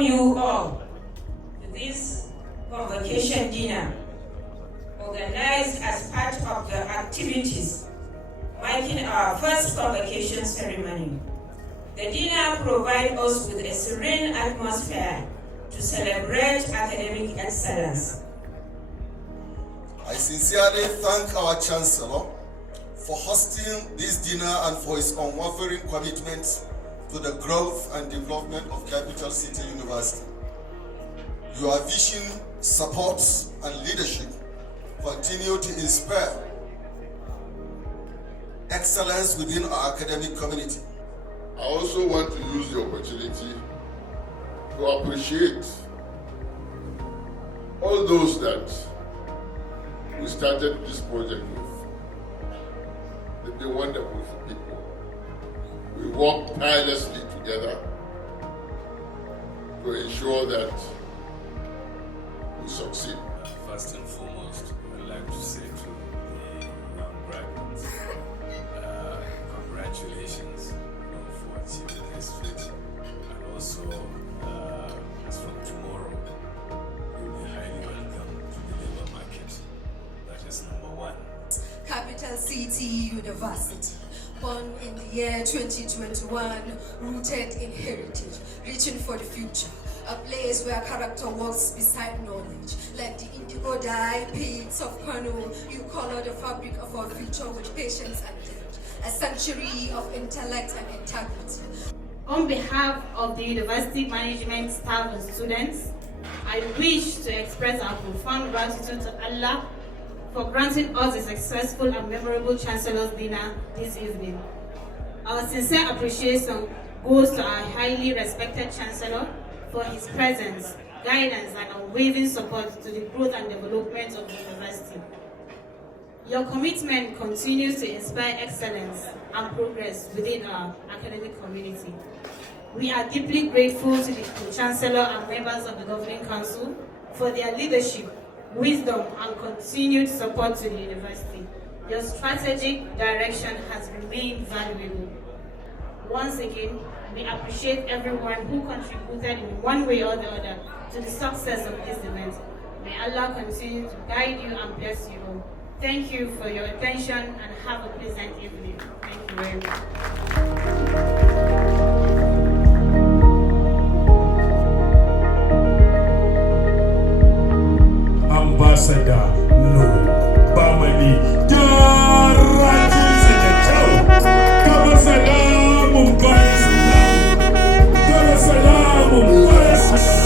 welcome you all to this Convocation dinner, organized as part of the activities marking our first Convocation ceremony. The dinner provides us with a serene atmosphere to celebrate academic excellence. I sincerely thank our Chancellor for hosting this dinner and for his unwavering commitment to the growth and development of Capital City University. Your vision, support, and leadership continue to inspire excellence within our academic community. I also want to use the opportunity to appreciate all those that we started this project with. They've been wonderful for people. We work tirelessly together to ensure that we succeed. First and foremost, I'd like to say to the young graduates, congratulations for achieving this feat, and also as from tomorrow, you'll be highly welcome to the labor market. That is number one. Capital City University, born in the year 2021, rooted in heritage, reaching for the future. A place where character walks beside knowledge. Like the indigo dye peaks of Kano, you color the fabric of our future with patience and depth. A century of intellect and integrity. On behalf of the university management, staff and students, I wish to express our profound gratitude to Allah for granting us a successful and memorable Chancellor's dinner this evening. Our sincere appreciation goes to our highly respected Chancellor for his presence, guidance, and unwavering support to the growth and development of the university. Your commitment continues to inspire excellence and progress within our academic community. We are deeply grateful to the Chancellor and members of the Governing Council for their leadership, wisdom, and continued support to the university. Your strategic direction has remained valuable. Once again, we appreciate everyone who contributed in one way or the other to the success of this event. May Allah continue to guide you and bless you all. Thank you for your attention and have a pleasant evening. Thank you very much. Ambassador No Bamali Darajin Sekachau Kama salamu mbaya salamu Kama salamu mbaya salamu.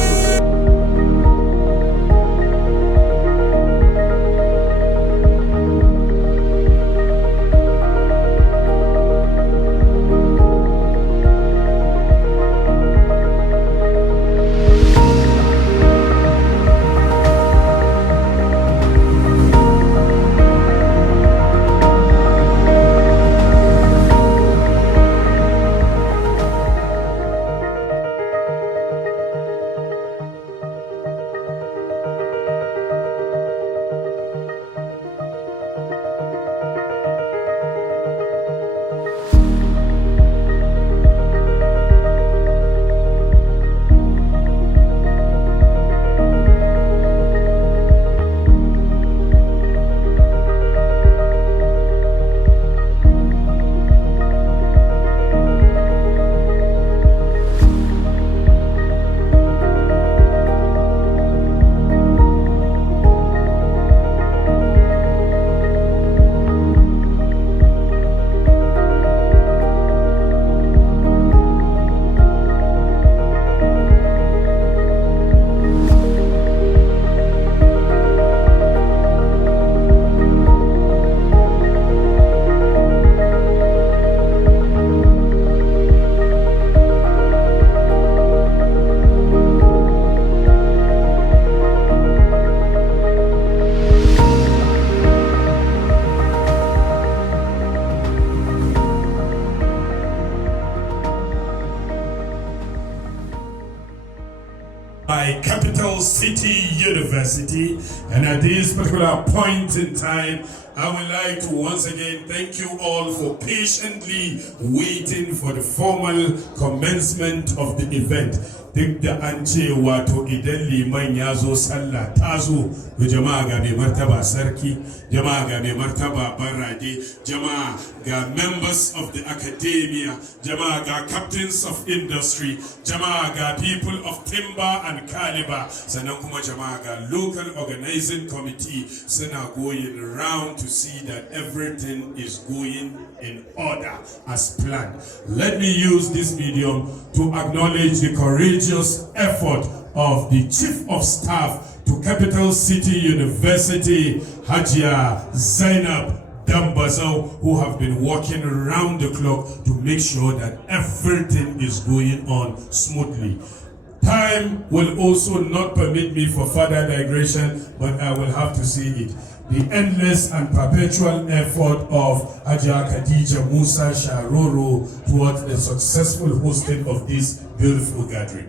By Capital City University, and at this particular point in time, I would like to once again thank you all for patiently waiting for the formal commencement of the event. Duk da an ce wato idan liman ya zo sallah ta zo, to jama'a ga mai martaba sarki, jama'a ga mai martaba barade, jama'a ga members of the academia, jama'a ga captains of industry, jama'a ga people of timber and caliber, sannan kuma jama'a ga local organizing committee suna going around to see that everything is going in order as planned. Let me use this medium to acknowledge the courageous effort of the Chief of Staff to Capital City University, Hajia Zainab Dambazau, who have been working around the clock to make sure that everything is going on smoothly. Time will also not permit me for further digression, but I will have to say it. The endless and perpetual effort of Haja Khadija Musa Sharoro towards the successful hosting of this beautiful gathering.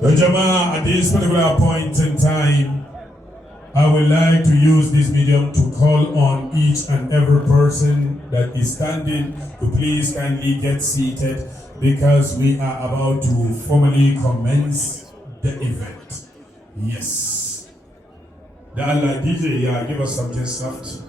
Jama'a, at this particular point in time, I would like to use this medium to call on each and every person that is standing to please kindly get seated, because we are about to formally commence the event. Yes. The Allah DJ, yeah, give us something soft.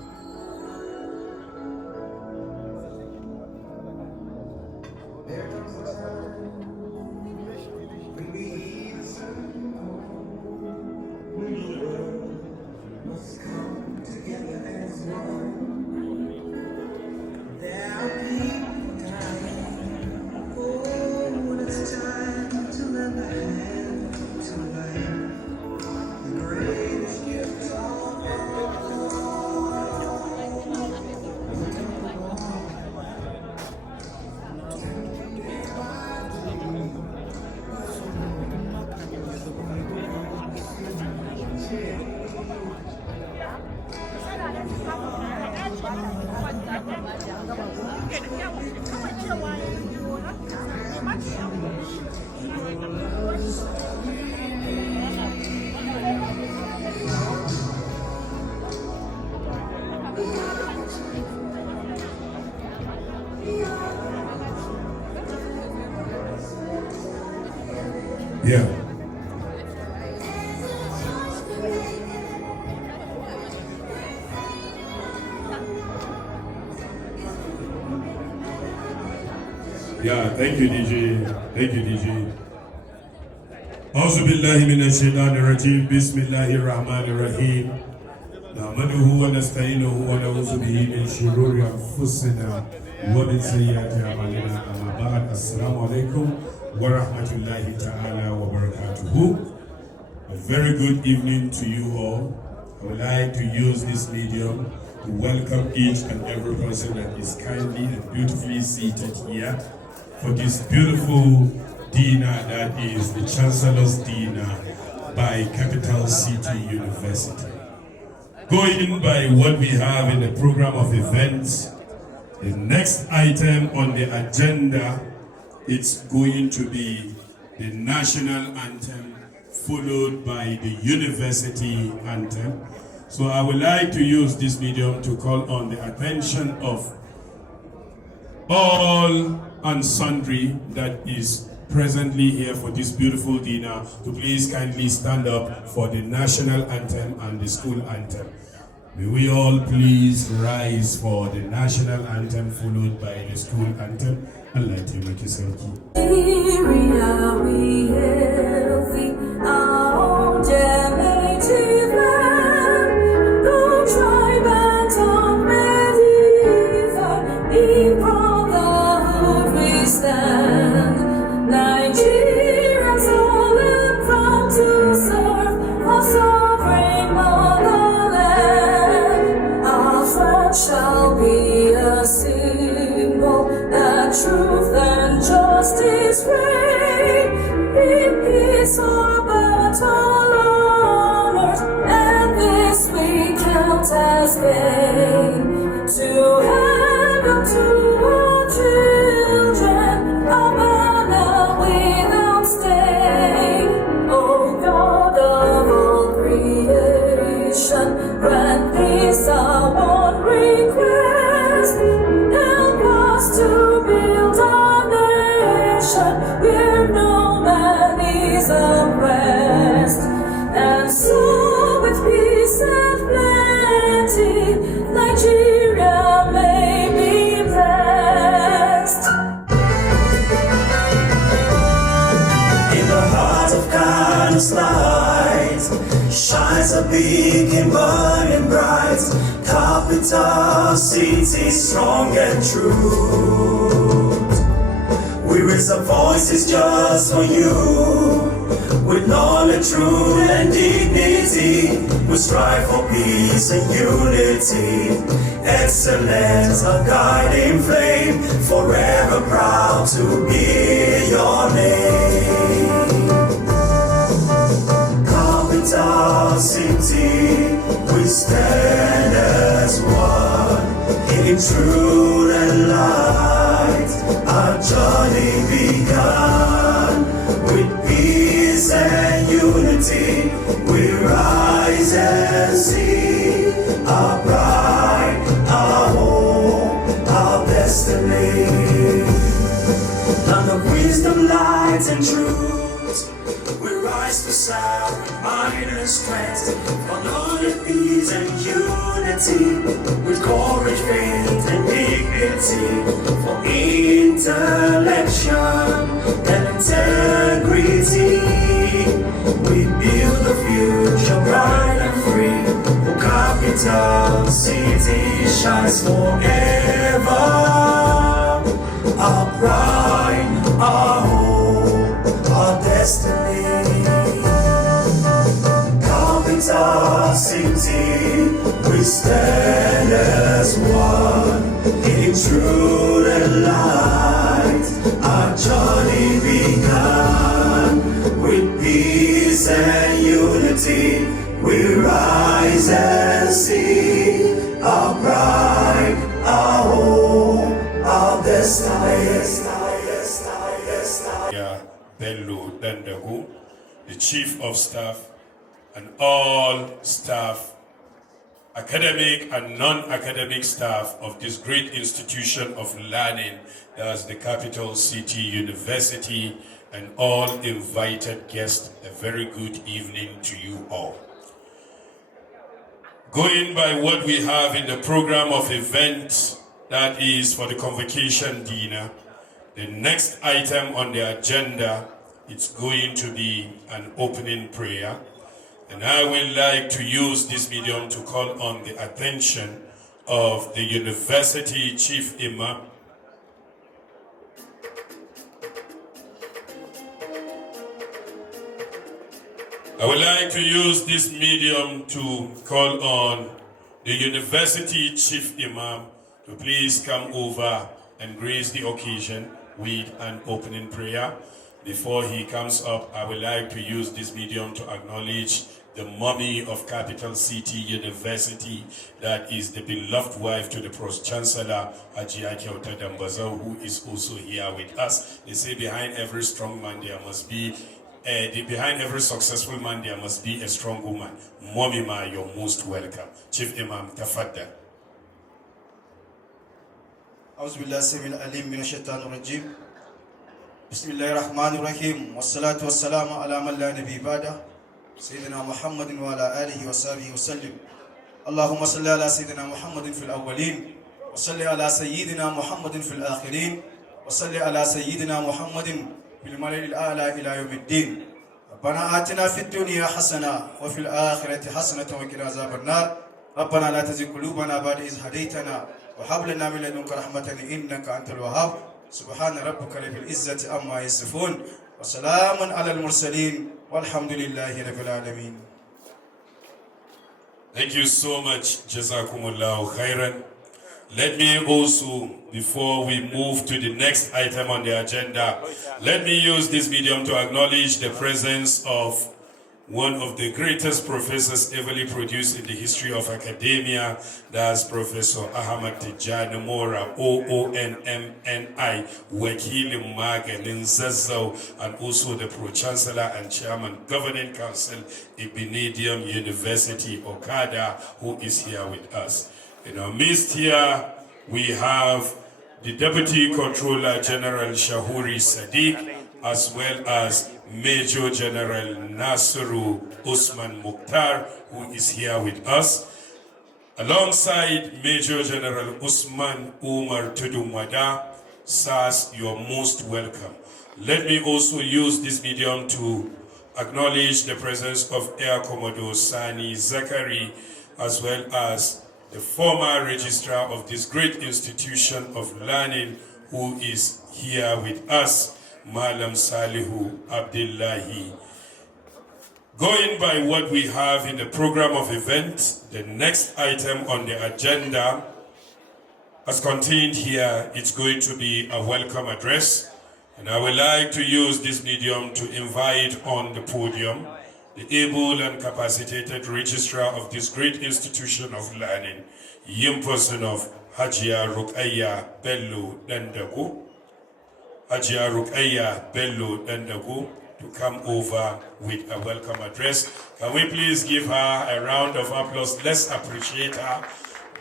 Yeah. Yeah, thank you, DJ. Thank you, DJ. أعوذ بالله من الشيطان الرجيم بسم الله الرحمن الرحيم نحمده ونستعينه ونعوذ به من شرور أنفسنا ومن سيئات أعمالنا أما بعد السلام عليكم ورحمة الله تعالى وبركاته. A very good evening to you all. I would like to use this medium to welcome each and every person that is kindly and beautifully seated here for this beautiful dinner that is the Chancellor's dinner by Capital City University. Going by what we have in the program of events, the next item on the agenda, it's going to be the national anthem followed by the university anthem. So I would like to use this medium to call on the attention of all and sundry that is presently here for this beautiful dinner to please kindly stand up for the national anthem and the school anthem. May we all please rise for the national anthem followed by the school anthem. Allah taimaki sarki. Shall be a symbol that truth and justice reign. In peace or battle on earth, and this we count as gain. To hand up to our children a manna without stain. Oh God. Capital City, strong and true. We raise our voices just for you. With knowledge, truth, and dignity, we strive for peace and unity. Excellence, a guiding flame, forever proud to be your name. Capital City, we stand as one in truth and light. Our journey begun with peace and unity. We rise and see our pride, our hope, our destiny. Land of wisdom, light, and truth. We rise to sound with mind and strength. For knowledge, peace, and unity. With courage, faith, and dignity. For intellection and integrity. We build a future bright and free. Oh, Capital City shines forever. Our pride, our hope, our destiny. Capital City, we stand as one in truth and light. Our journey begun with peace and unity. We rise and see our pride, our hope, our destiny. Bello Dandago, the Chief of Staff, and all staff, academic and non-academic staff of this great institution of learning, that's the Capital City University, and all invited guests, a very good evening to you all. Going by what we have in the program of events, that is for the Convocation dinner, the next item on the agenda, it's going to be an opening prayer. And I would like to use this medium to call on the attention of the University Chief Imam. I would like to use this medium to call on the University Chief Imam to please come over and grace the occasion with an opening prayer. Before he comes up, I would like to use this medium to acknowledge the mommy of Capital City University, that is the beloved wife to the Chancellor, Ajia Kyauta Dambazau, who is also here with us. They say behind every strong man there must be, behind every successful man there must be a strong woman. Mommy Ma, you're most welcome. Chief Imam, tafadda. أعوذ بالله السميع العليم من الشيطان الرجيم بسم الله الرحمن الرحيم والصلاة والسلام على من لا نبي بعده سيدنا محمد وعلى آله وصحبه وسلم اللهم صل على سيدنا محمد في الأولين وصل على سيدنا محمد في الآخرين وصل على سيدنا محمد في الملأ الأعلى إلى يوم الدين ربنا آتنا في الدنيا حسنة وفي الآخرة حسنة وقنا عذاب النار ربنا لا تزغ قلوبنا بعد إذ هديتنا وهب لنا من لدنك رحمة إنك أنت الوهاب سبحان ربك رب العزة عما يصفون وسلام على المرسلين والحمد لله رب العالمين. Thank you so much, Jazakumullahu khairan. Let me also, before we move to the next item on the agenda, let me use this medium to acknowledge the presence of one of the greatest professors ever produced in the history of academia. That's Professor Ahmad Tijani Mora, OONMNI, Wakil Maganin Zazzau, and also the Pro-Chancellor and Chairman Governing Council, Ibnedium University, Okada, who is here with us. In our midst here, we have the Deputy Controller General Shahuri Sadiq, as well as Major General Nasiru Usman Mukhtar, who is here with us. Alongside Major General Usman Umar Tudumwada, SARS, you're most welcome. Let me also use this medium to acknowledge the presence of Air Commodore Sani Zakari, as well as the former registrar of this great institution of learning, who is here with us, Malam Salihu Abdullahi. Going by what we have in the program of events, the next item on the agenda, as contained here, it's going to be a welcome address. And I would like to use this medium to invite on the podium the able and capacitated registrar of this great institution of learning, young person of Hajia Rukaya Bello Dandago. Hajia Rukaya Bello Dandago, to come over with a welcome address. Can we please give her a round of applause? Let's appreciate her.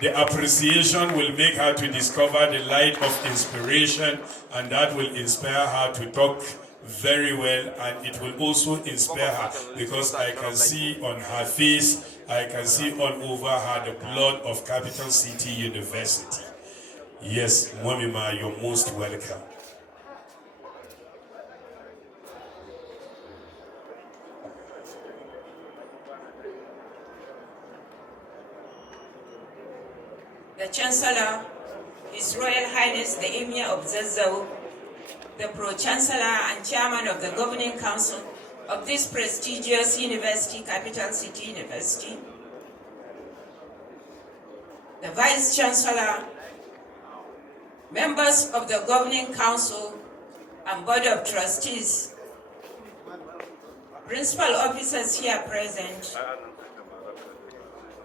The appreciation will make her to discover the light of inspiration, and that will inspire her to talk very well, and it will also inspire her because I can see on her face, I can see all over her the blood of Capital City University. Yes, Momima, you're most welcome. The Chancellor, His Royal Highness the Emir of Zazzau, the Pro-Chancellor and Chairman of the Governing Council of this prestigious university, Capital City University, the Vice-Chancellor, members of the Governing Council and Board of Trustees, principal officers here present,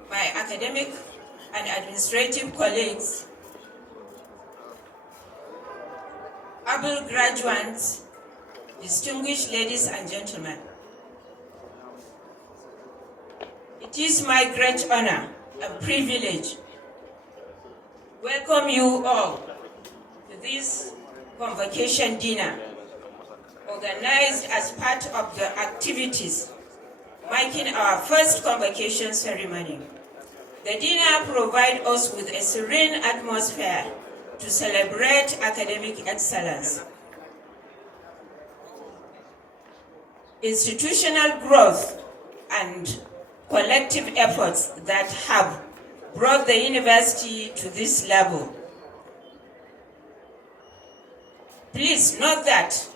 my academic and administrative colleagues, able graduates, distinguished ladies and gentlemen. It is my great honor and privilege to welcome you all to this convocation dinner organized as part of the activities marking our first convocation ceremony. The dinner provides us with a serene atmosphere to celebrate academic excellence, institutional growth, and collective efforts that have brought the university to this level. Please note that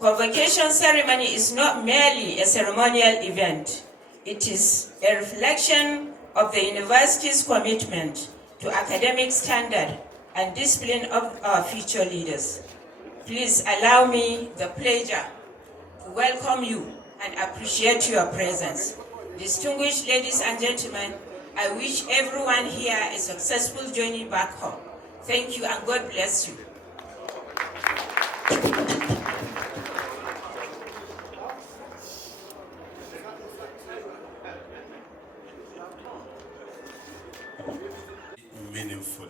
convocation ceremony is not merely a ceremonial event. It is a reflection of the university's commitment to academic standard and discipline of our future leaders. Please allow me the pleasure to welcome you and appreciate your presence. Distinguished ladies and gentlemen, I wish everyone here a successful journey back home. Thank you and God bless you. Meaningful.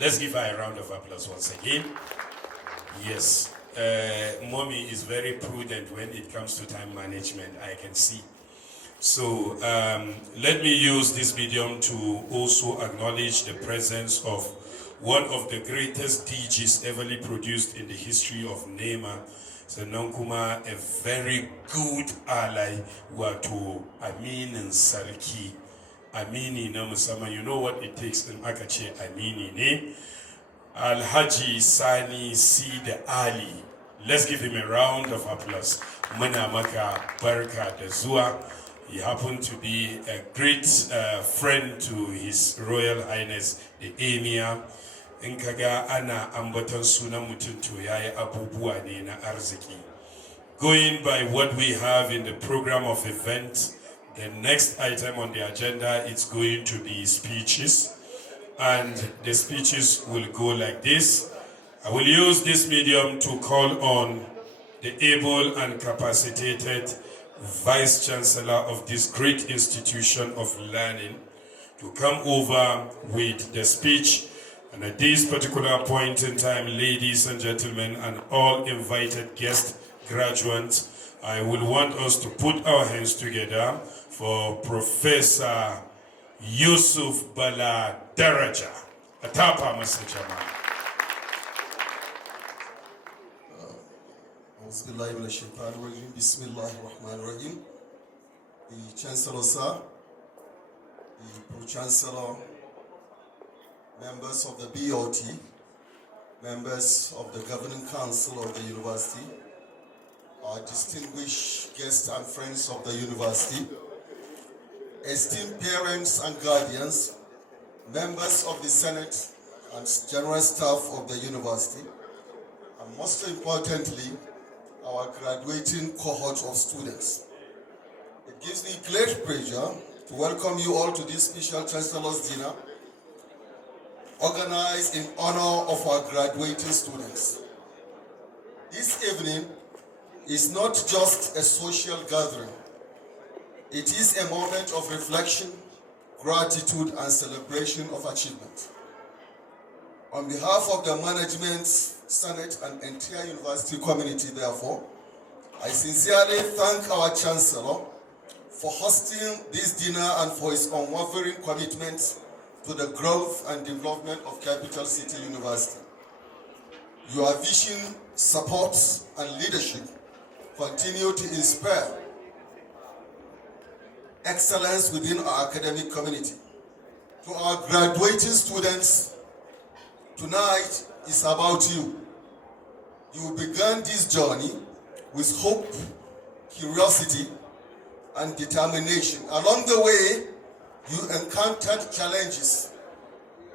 Let's give her a round of applause once again. Yes, Mommy is very prudent when it comes to time management, I can see. So let me use this medium to also acknowledge the presence of one of the greatest DJs ever produced in the history of NEMA. So Nankuma, a very good ally, Watu Amin and Sarki. Amini na musamman, you know what it takes in aka ce Amini ne? Alhaji Sani Sida Ali. Let's give him a round of applause. Muna maka barka da zuwa. He happened to be a great friend to His Royal Highness the Emir. In kaga ana ambaton sunan mutum to yayi abubuwa ne na arziki. Going by what we have in the program of events, the next item on the agenda is going to be speeches, and the speeches will go like this. I will use this medium to call on the able and capacitated Vice Chancellor of this great institution of learning to come over with the speech. And at this particular point in time, ladies and gentlemen, and all invited guest graduates, I will want us to put our hands together for Professor Yusuf Bala Daraja. Atapa Mr. Chairman. The Chancellor, sir, the Pro-Chancellor, members of the BOT, members of the Governing Council of the University, our distinguished guests and friends of the University, esteemed parents and guardians, members of the Senate and general staff of the University, and most importantly, our graduating cohort of students. It gives me great pleasure to welcome you all to this special Chancellor's dinner organized in honor of our graduating students. This evening is not just a social gathering. It is a moment of reflection, gratitude, and celebration of achievement. On behalf of the management, Senate, and entire university community, therefore, I sincerely thank our Chancellor for hosting this dinner and for his unwavering commitment to the growth and development of Capital City University. Your vision, support, and leadership continue to inspire excellence within our academic community. To our graduating students, tonight is about you. You began this journey with hope, curiosity, and determination. Along the way, you encountered challenges,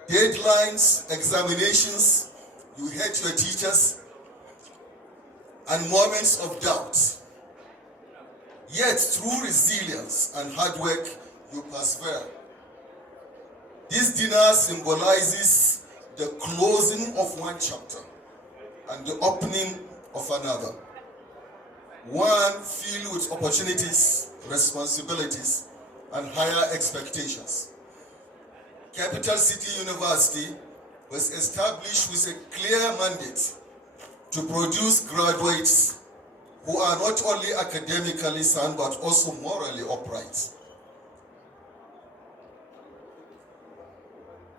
deadlines, examinations, you hate your teachers, and moments of doubt. Yet, through resilience and hard work, you persevere. This dinner symbolizes the closing of one chapter and the opening of another. One filled with opportunities, responsibilities, and higher expectations. Capital City University was established with a clear mandate to produce graduates who are not only academically sound but also morally upright,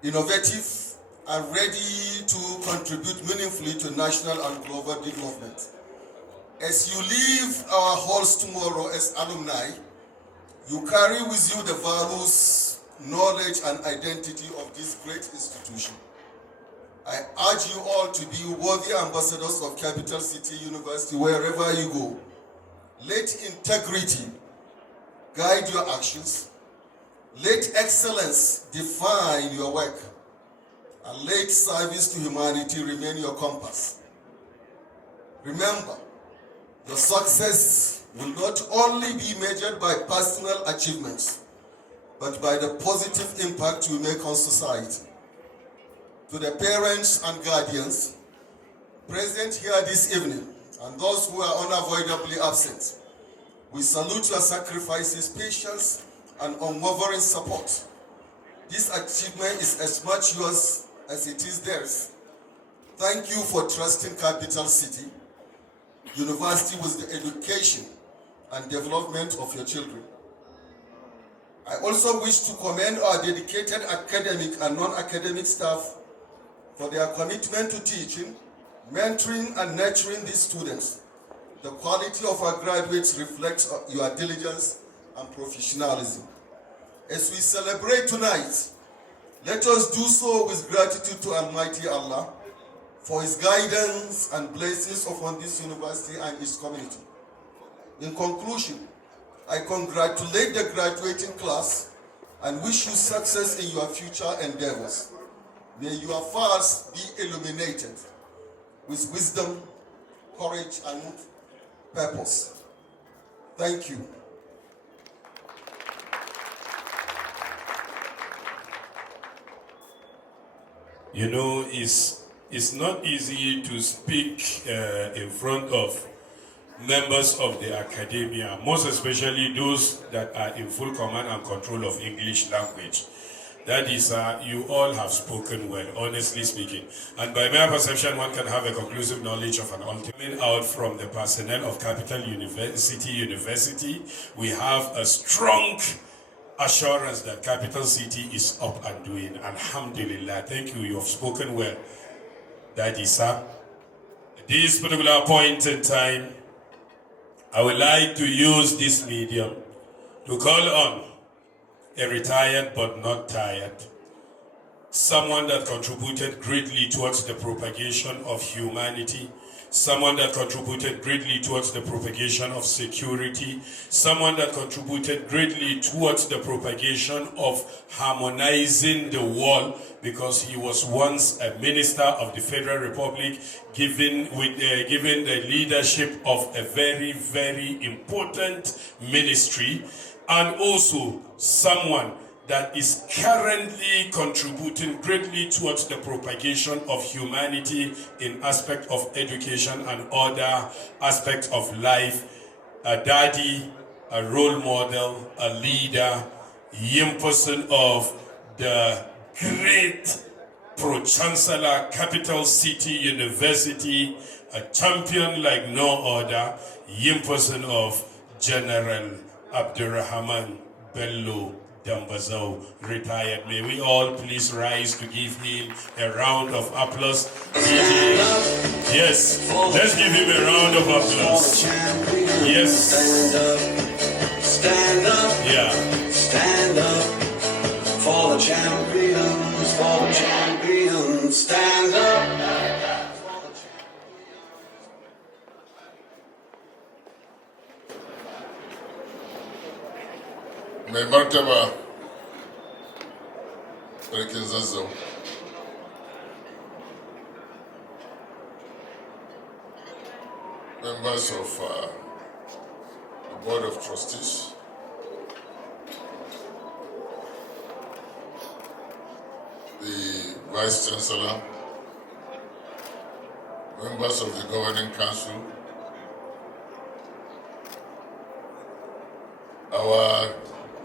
innovative, and ready to contribute meaningfully to national and global development. As you leave our halls tomorrow as alumni, you carry with you the values, knowledge, and identity of this great institution. I urge you all to be worthy ambassadors of Capital City University wherever you go. Let integrity guide your actions. Let excellence define your work. And let service to humanity remain your compass. Remember, your success will not only be measured by personal achievements, but by the positive impact you make on society. To the parents and guardians present here this evening, and those who are unavoidably absent, we salute your sacrifices, patience, and unwavering support. This achievement is as much yours as it is theirs. Thank you for trusting Capital City University with the education and development of your children. I also wish to commend our dedicated academic and non-academic staff for their commitment to teaching, mentoring, and nurturing these students. The quality of our graduates reflects your diligence and professionalism. As we celebrate tonight, let us do so with gratitude to Almighty Allah for His guidance and blessings upon this university and its community. In conclusion, I congratulate the graduating class and wish you success in your future endeavors. May your paths be illuminated with wisdom, courage, and purpose. Thank you. You know, it's not easy to speak in front of members of the academia, most especially those that are in full command and control of English language. That is, you all have spoken well, honestly speaking. And by mere perception, one can have a conclusive knowledge of an ultimate out from the personnel of Capital City University. We have a strong assurance that Capital City is up and doing. Alhamdulillah. Thank you. You have spoken well. That is, sir. At this particular point in time, I would like to use this medium to call on a retired but not tired someone that contributed greatly towards the propagation of humanity, someone that contributed greatly towards the propagation of security, someone that contributed greatly towards the propagation of harmonizing the world, because he was once a minister of the Federal Republic, given the leadership of a very, very important ministry, and also someone that is currently contributing greatly towards the propagation of humanity in aspect of education and other aspects of life. A daddy, a role model, a leader, young person of the great Pro-Chancellor, Capital City University, a champion like no other, young person of General Abdurrahman Bello Dambazau, retired. May we all please rise to give him a round of applause. Yes, let's give him a round of applause. Yes. Stand up. Yeah. Stand up. For the champions, stand up. Mai martaba sarkin Zazzau, members of the Board of Trustees, the Vice Chancellor, members of the Governing Council, our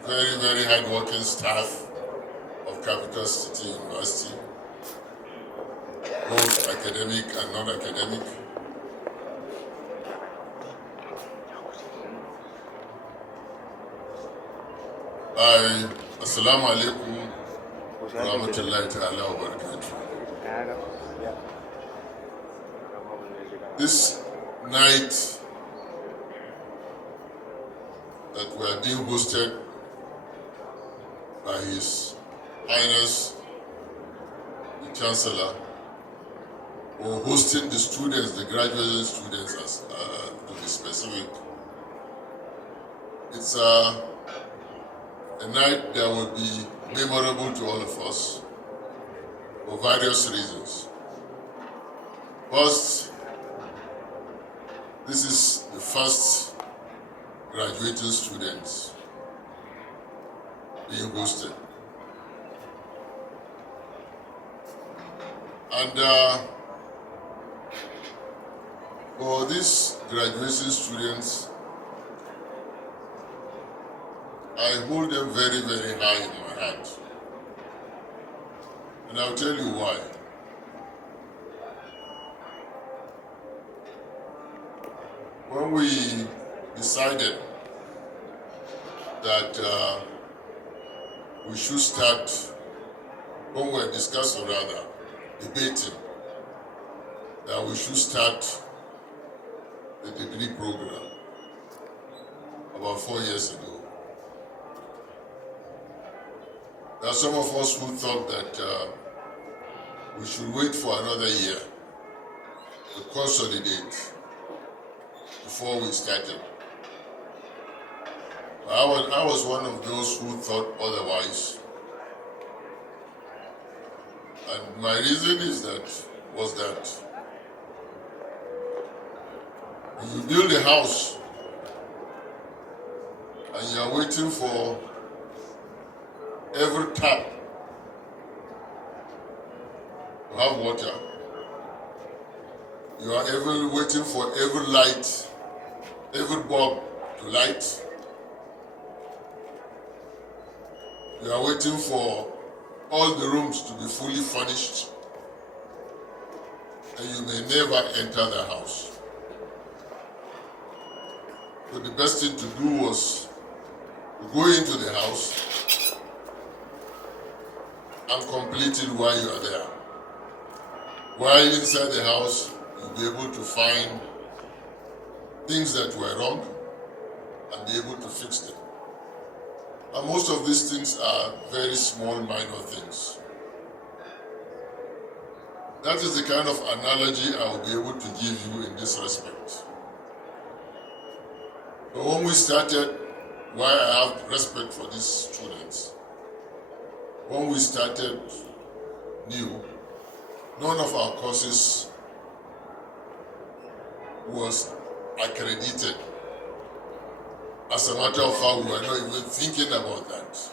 very, very hardworking staff of Capital City University, both academic and non-academic. Assalamu alaikum wa rahmatullahi ta'ala wa barakatuh. This night that we are being hosted by His Highness the Chancellor, or hosting the students, the graduating students, as to be specific. It's a night that will be memorable to all of us for various reasons. First, this is the first graduating students being hosted. And for these graduation students, I hold them very, very high in my heart. And I'll tell you why. When we decided that we should start, when we were discussing rather, debating that we should start the degree program about 4 years ago. There are some of us who thought that we should wait for another year to consolidate before we started. I was one of those who thought otherwise. And my reason was that when you build a house and you are waiting for every tap to have water, you are ever waiting for every light, every bulb to light. You are waiting for all the rooms to be fully furnished, and you may never enter the house. So the best thing to do was to go into the house and complete it while you are there. While inside the house, you'll be able to find things that were wrong and be able to fix them. And most of these things are very small, minor things. That is the kind of analogy I will be able to give you in this respect. But when we started, why I have respect for these students, when we started new, none of our courses was accredited. As a matter of fact, we were not even thinking about that.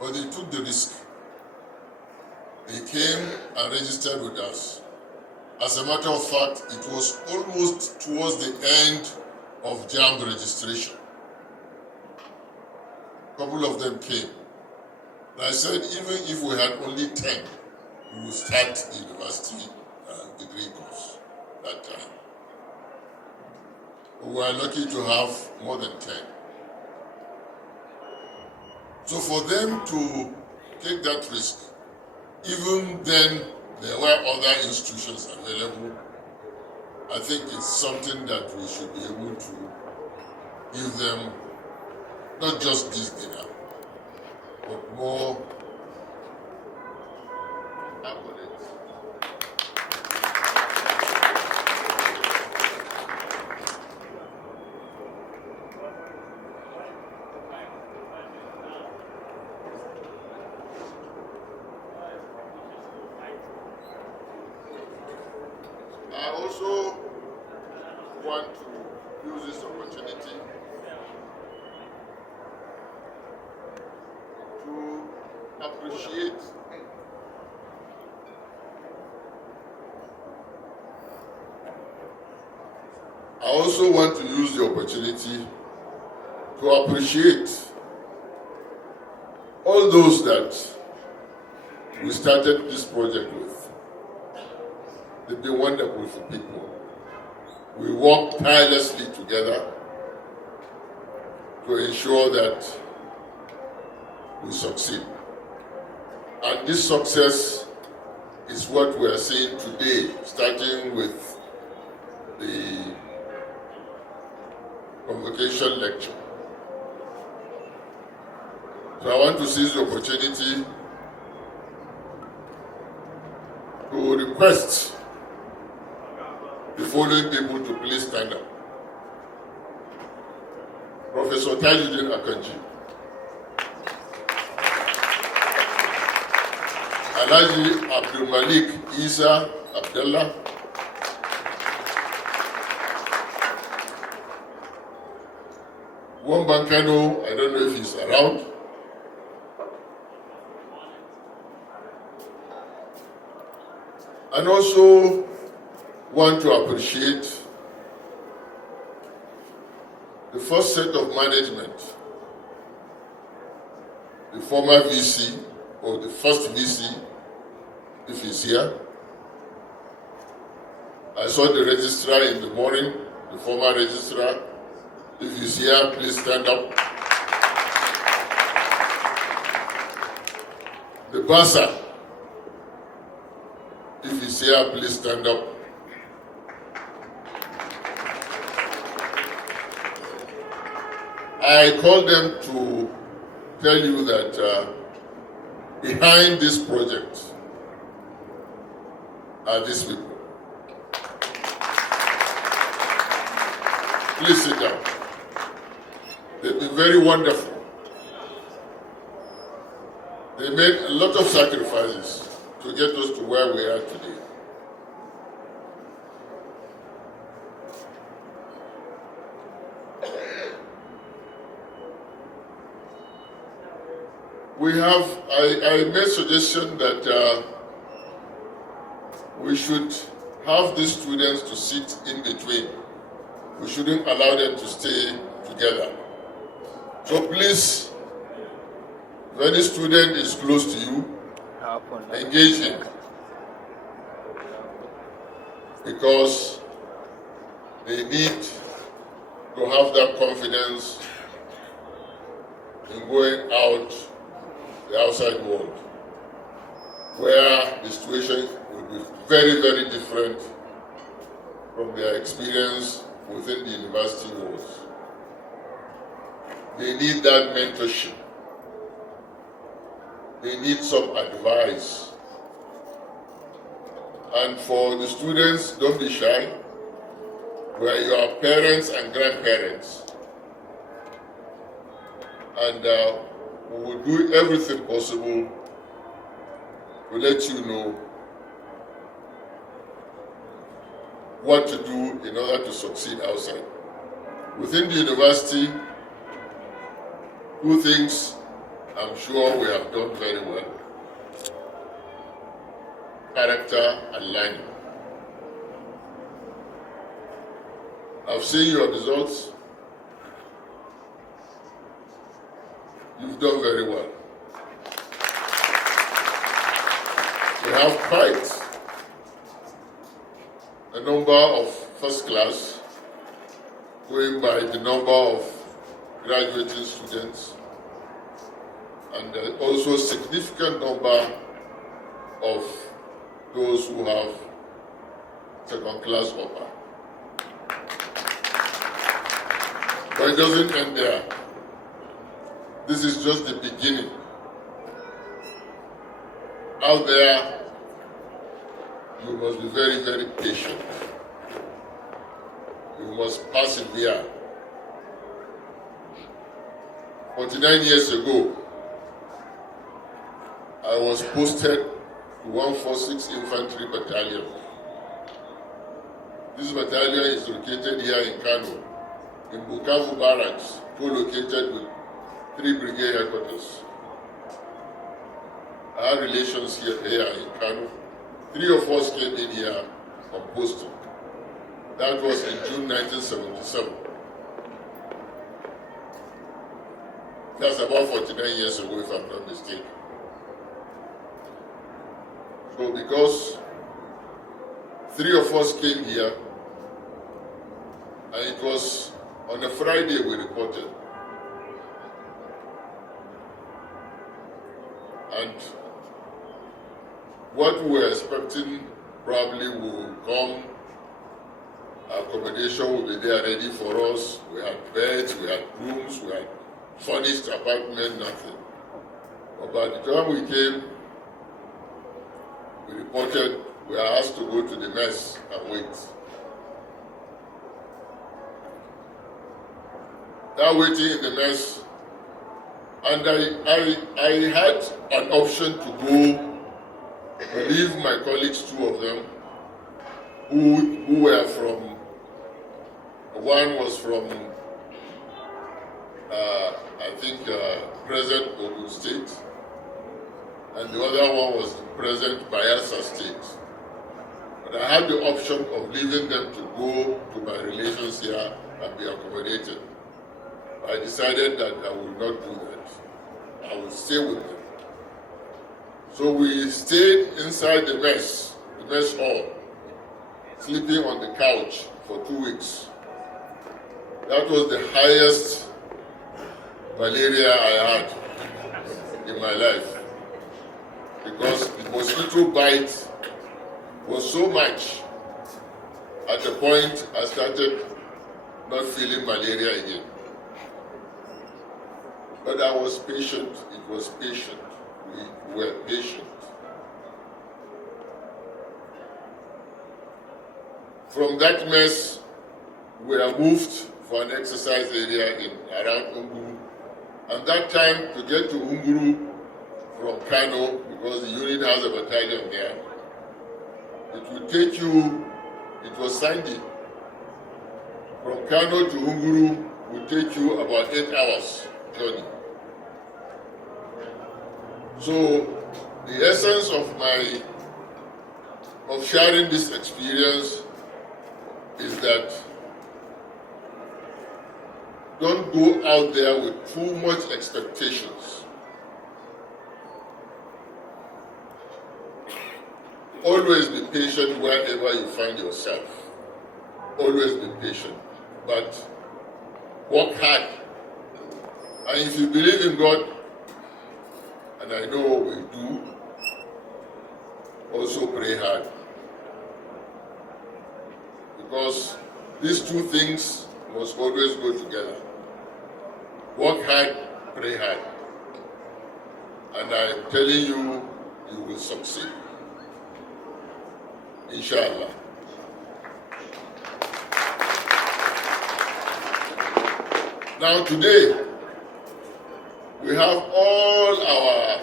But they took the risk. They came and registered with us. As a matter of fact, it was almost towards the end of JAMB registration. A couple of them came. And I said, even if we had only 10, we would start the university degree course that time. We were lucky to have more than 10. So for them to take that risk, even then there were other institutions available, I think it's something that we should be able to give them, not just this dinner, but more accolades. I also want to use this opportunity to appreciate I also want to use the opportunity to appreciate all those that we started this project with. They've been wonderful for people. We work tirelessly together to ensure that we succeed. And this success is what we are seeing today, starting with the Convocation lecture. So I want to seize the opportunity to request the following people to please stand up. Professor Tajuddin Akanji, Alhaji Abdul Malik Isa Abdullah, Wamban Kano, I don't know if he's around. And also want to appreciate the first set of management, the former VC, or the first VC, if he's here. I saw the registrar in the morning, the former registrar. If he's here, please stand up. The bursar, if he's here, please stand up. I call them to tell you that behind this project are these people. Please sit down. They've been very wonderful. They made a lot of sacrifices to get us to where we are today. I made suggestion that we should have these students to sit in between. We shouldn't allow them to stay together. So please, if any student is close to you, engage him. Because they need to have that confidence in going out the outside world, where the situation will be very, very different from their experience within the university walls. They need that mentorship. They need some advice. And for the students, don't be shy. We are your parents and grandparents. And we will do everything possible to let you know what to do in order to succeed outside. Within the university, 2 things I'm sure we have done very well: character and learning. I've seen your results. You've done very well. We have quite a number of first class, going by the number of graduating students, and also a significant number of those who have second class upper. But it doesn't end there. This is just the beginning. Out there, you must be very, very patient. You must persevere. 49 years ago, I was posted to 146 Infantry Battalion. This battalion is located here in Kano, in Bukavu Barracks, co-located with 3 brigade headquarters. I had relations here in Kano. 3 of us came in here on posting. That was in June 1977. That's about 49 years ago, if I'm not mistaken. So because 3 of us came here, and it was on a Friday we reported. And what we were expecting probably will come, accommodation will be there ready for us. We had beds, we had rooms, we had furnished apartment, nothing. But by the time we came, we reported we are asked to go to the mess and wait. That waiting in the mess, and I had an option to go leave my colleagues, 2 of them, who were from, one was from, I think, present Ogun State, and the other one was present Bayelsa State. But I had the option of leaving them to go to my relations here and be accommodated. I decided that I would not do that. I would stay with them. So we stayed inside the mess hall, sleeping on the couch for 2 weeks. That was the highest malaria I had in my life, because the mosquito bite was so much at the point I started not feeling malaria again. But I was patient. It was patient. We were patient. From that mess, we were moved for an exercise area around Unguru. And that time, to get to Unguru from Kano, because the unit has a battalion there, it would take you, it was sandy. From Kano to Unguru would take you about 8 hours journey. So the essence of sharing this experience is that don't go out there with too much expectations. Always be patient wherever you find yourself. Always be patient, but work hard. And if you believe in God, and I know we do, also pray hard. Because these 2 things must always go together. Work hard, pray hard. And I'm telling you, you will succeed. inshallah. Now today, we have all our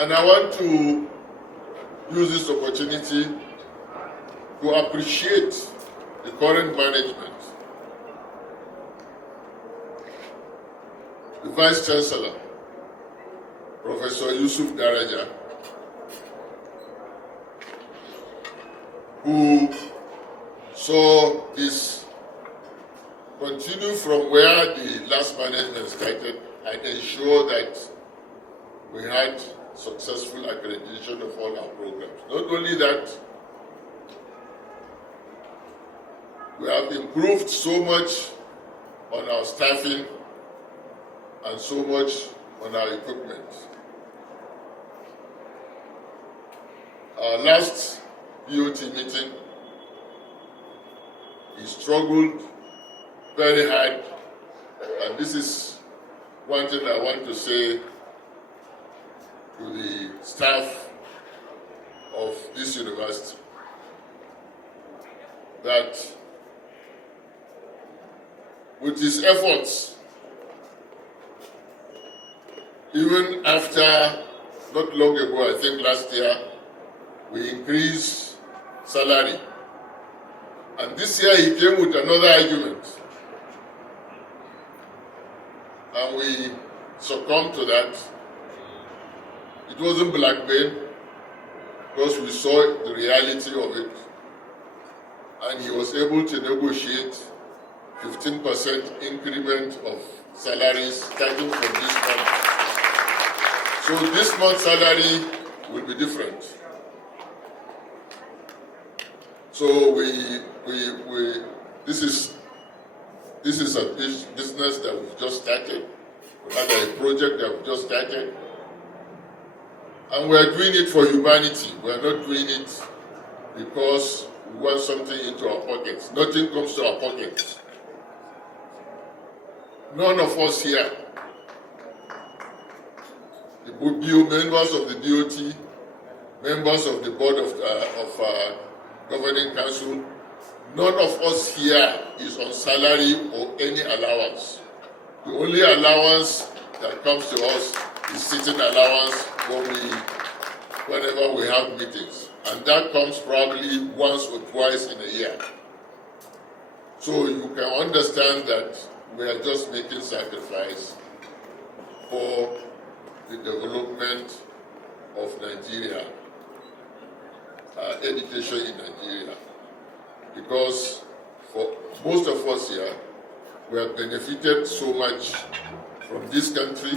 and I want to use this opportunity to appreciate the current management, the Vice Chancellor, Professor Yusuf Daraja, who saw this continue from where the last management started and ensure that we had successful accreditation of all our programs. Not only that, we have improved so much on our staffing and so much on our equipment. Our last BOT meeting, we struggled very hard, and this is one thing I want to say to the staff of this university, that with his efforts, even after not long ago, I think last year, we increased salary. And this year he came with another argument. And we succumbed to that. It wasn't blackmail, because we saw the reality of it. And he was able to negotiate 15% increment of salaries starting from this month. So this month's salary will be different. So this is a business that we've just started, rather a project that we've just started. And we're doing it for humanity. We're not doing it because we want something into our pockets. Nothing comes to our pockets. None of us here, the members of the BOT, members of the board of governing council, none of us here is on salary or any allowance. The only allowance that comes to us is sitting allowance whenever we have meetings. And that comes probably once or twice in a year. So you can understand that we are just making sacrifice for the development of Nigeria, education in Nigeria. Because for most of us here, we have benefited so much from this country,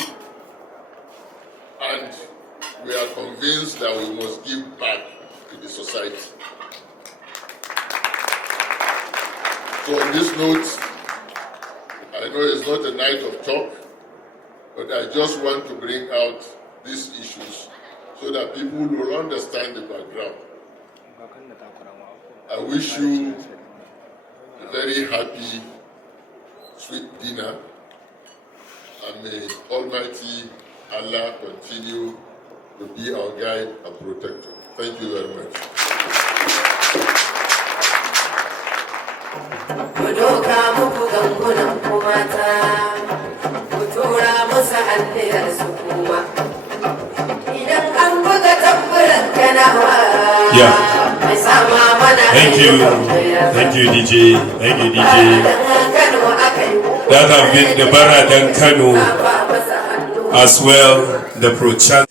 and we are convinced that we must give back to the society. So on this note, I know it's not a night of talk, but I just want to bring out these issues so that people will understand the background. I wish you a very happy, sweet dinner, and may Almighty Allah continue to be our guide and protector. Thank you very much. Yeah. Thank you, DJ. Thank you, DJ. That have been the Baradan Kano, as well the Pro-Chancellor,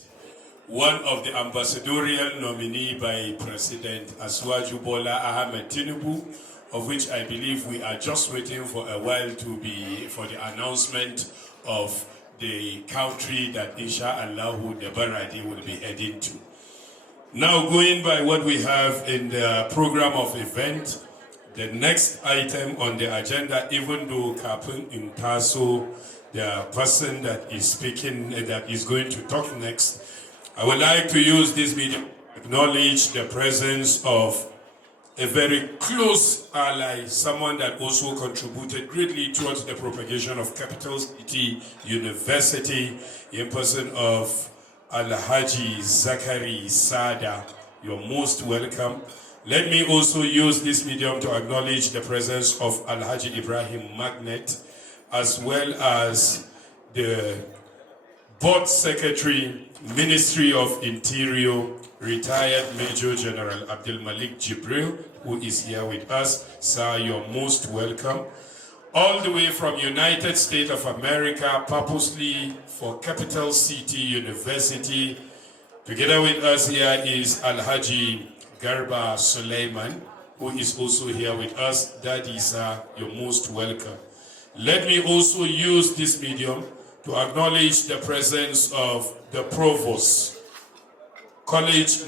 one of the ambassadorial nominee by President Asiwaju Bola Ahmed Tinubu, of which I believe we are just waiting for a while for the announcement of the country that Insha'Allah the Baradi will be heading to. Now, going by what we have in the program of event, the next item on the agenda, even though Kapun Intaso, the person that is speaking, that is going to talk next, I would like to use this medium to acknowledge the presence of a very close ally, someone that also contributed greatly towards the propagation of Capital City University, in person of Alhaji Zakari Sada. You're most welcome. Let me also use this medium to acknowledge the presence of Alhaji Ibrahim Magnet, as well as the Board Secretary, Ministry of Interior, retired Major General Abdul Malik Jibril, who is here with us. Sir, you're most welcome. All the way from United States of America, purposely for Capital City University. Together with us here is Alhaji Garba Suleiman, who is also here with us. Daddy, sir, you're most welcome. Let me also use this medium to acknowledge the presence of the Provost, College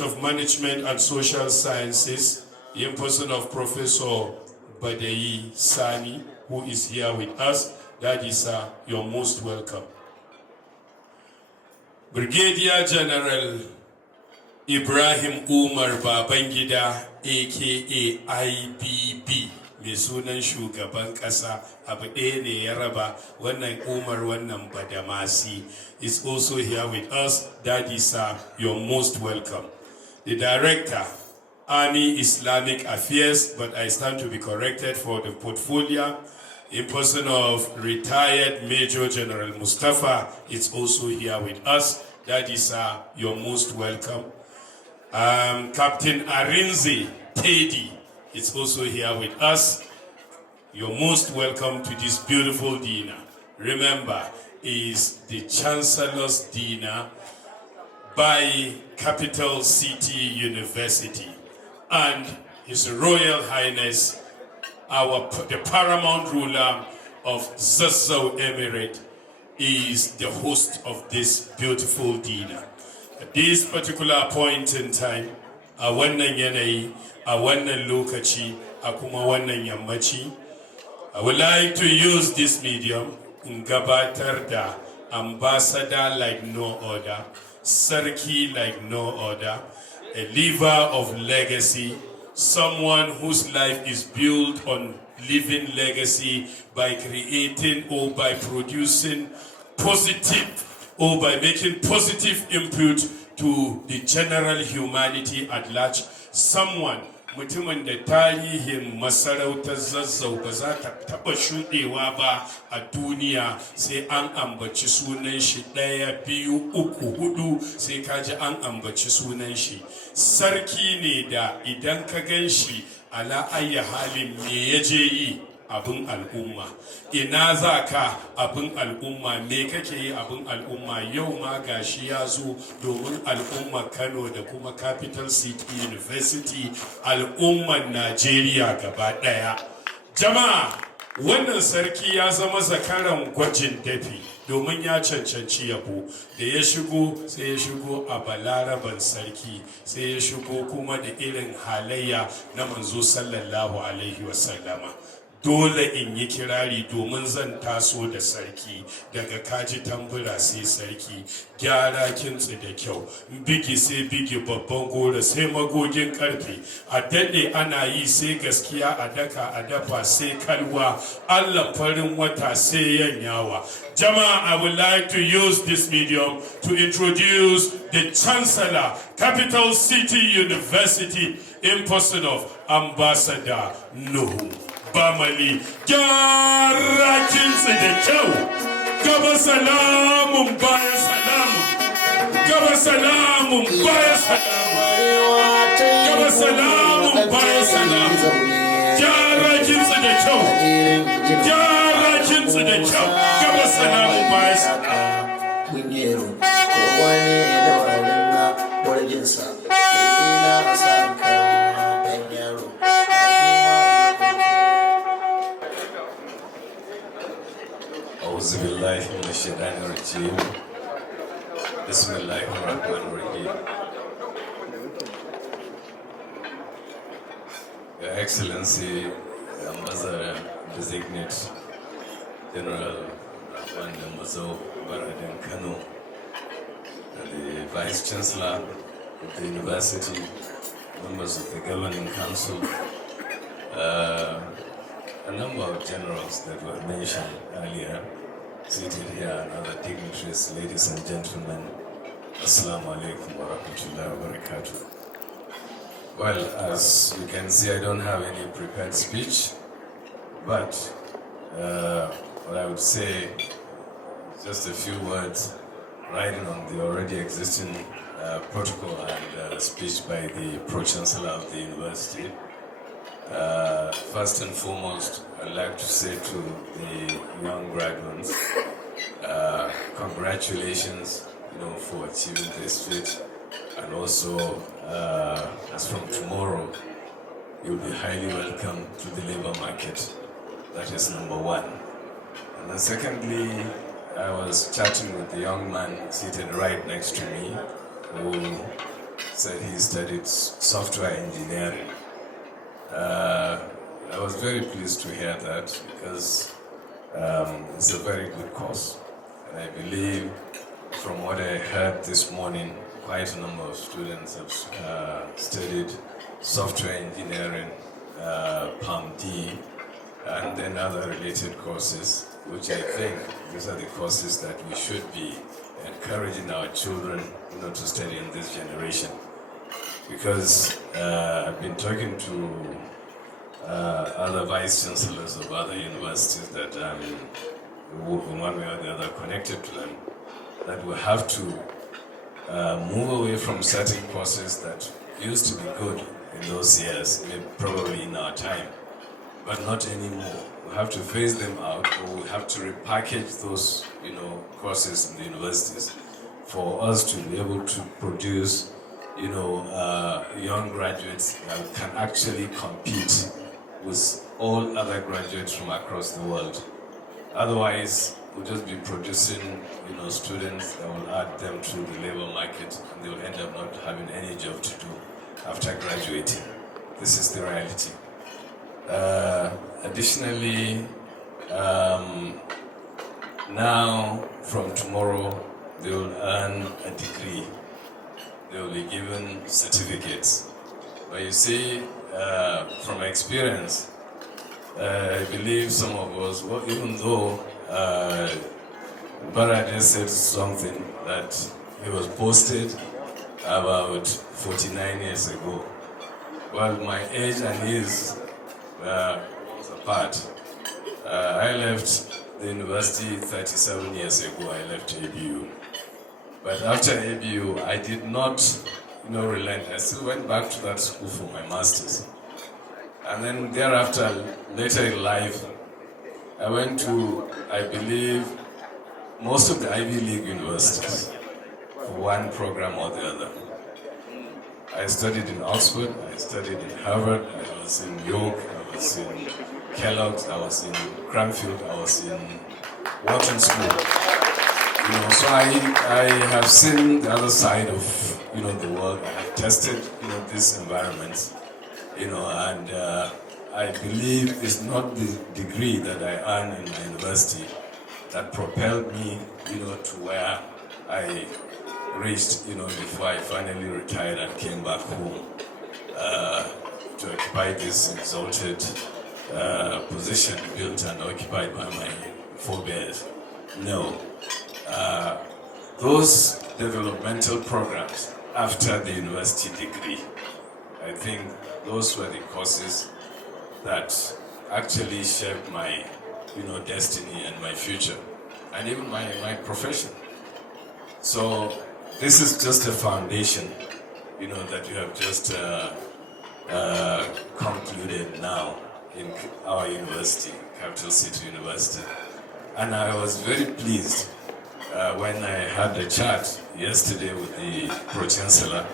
of Management and Social Sciences, in person of Professor Badei Sani, who is here with us. Daddy, sir, you're most welcome. Brigadier General Ibrahim Umar Babangida, aka IBB, mai sunan shugaban kasa, abu ɗaya ne ya raba wannan Umar wannan Badamasi, is also here with us. Daddy, sir, you're most welcome. The Director, Army Islamic Affairs, but I stand to be corrected for the portfolio, in person of retired Major General Mustafa, is also here with us. Daddy, sir, you're most welcome. Captain Arinze Teddy is also here with us. You're most welcome to this beautiful dinner. Remember, is the Chancellor's dinner by Capital City University, and His Royal Highness, the paramount ruler of Zazzau Emirate, is the host of this beautiful dinner. At this particular point in time, a wannan yanayi, a wannan lokaci, a kuma wannan yammaci, I would like to use this medium in gabatar da ambassador like no other, sarki like no other, a lever of legacy, someone whose life is built on living legacy by creating or by producing positive or by making positive input to the general humanity at large. Someone, mutumin da tarihin masarautar Zazzau ba za ta taba shuɗewa ba a duniya sai an ambaci sunan shi ɗaya, biyu, uku, hudu, sai ka ji an ambaci sunan shi. Sarki ne da idan ka gan shi ala ayya halin me ya je yi? Abin al'umma. Ina za ka? Abin al'umma. Me kake yi? Abin al'umma. Yau ma gashi ya zo domin al'umma Kano da kuma Capital City University, al'umman Najeriya gaba ɗaya. Jama'a, wannan sarki ya zama zakaran gwajin dafi domin ya cancanci yabo. Da ya shigo, sai ya shigo a balaraban sarki, sai ya shigo kuma da irin halayya na manzo sallallahu alaihi wasallama. Dole in yi kirari domin zan taso da sarki, daga kaji tambura sai sarki, gyara kintsi da kyau, bigi sai bigi babban gora sai magogin karfe, a daɗe ana yi sai gaskiya, a daka a dafa sai kalwa, Allah farin wata sai yanyawa. Jama'a, I would like to use this medium to introduce the Chancellor, Capital City University, in person of Ambassador Nuhu Bamali. Gyara kintsi da kyau, gaba salamun baya salamun, gaba salamun baya salamun, gaba salamun baya salamun. Gyara kintsi da kyau, gyara kintsi da kyau, gaba salamun baya salamun. Kunyero, kowa ne da warin warginsa, ina san ka ɗan yaro. أعوذ بالله من الشيطان الرجيم بسم الله الرحمن الرحيم. Your Excellency, Ambassador Designate General Rahman Damazo Baradin Kano, and the Vice Chancellor of the University, members of the Governing Council, a number of generals that were mentioned earlier, seated here, and other dignitaries, ladies and gentlemen, Assalamu alaikum wa rahmatullahi wa barakatuh. Well, as you can see, I don't have any prepared speech, but what I would say, just a few words, riding on the already existing protocol and speech by the Pro-Chancellor of the University. First and foremost, I'd like to say to the young graduates, congratulations, for achieving this feat, and also, as from tomorrow, you'll be highly welcome to the labor market. That is number one. And then secondly, I was chatting with the young man seated right next to me, who said he studied software engineering. I was very pleased to hear that, because it's a very good course. And I believe, from what I heard this morning, quite a number of students have studied software engineering, PALM-D, and then other related courses, which I think these are the courses that we should be encouraging our children, to study in this generation. Because I've been talking to other vice chancellors of other universities that in one way or the other connected to them, that we have to move away from certain courses that used to be good in those years, probably in our time, but not anymore. We have to phase them out, or we have to repackage those, courses in the universities for us to be able to produce, young graduates that can actually compete with all other graduates from across the world. Otherwise, we'll just be producing, students that will add them to the labor market, and they will end up not having any job to do after graduating. This is the reality. Additionally, now from tomorrow, they will earn a degree. They will be given certificates. But you see, from experience, I believe some of us, even though Barade said something that he was posted about 49 years ago. Well, my age and his was apart. I left the university 37 years ago. I left ABU. But after ABU, I did not relent. I still went back to that school for my master's. And then thereafter, later in life, I went to, I believe, most of the Ivy League universities for one program or the other. I studied in Oxford, I studied in Harvard, I was in York, I was in Kellogg's, I was in Cranfield, I was in Wharton School. So I have seen the other side of the world. I have tested this environment, and I believe it's not the degree that I earned in my university that propelled me, to where I reached, before I finally retired and came back home to occupy this exalted position built and occupied by my forebears. No. Those developmental programs after the university degree, I think those were the courses that actually shaped my destiny and my future, and even my profession. So this is just a foundation, that you have just concluded now in our university, Capital City University. And I was very pleased when I had a chat yesterday with the Pro-Chancellor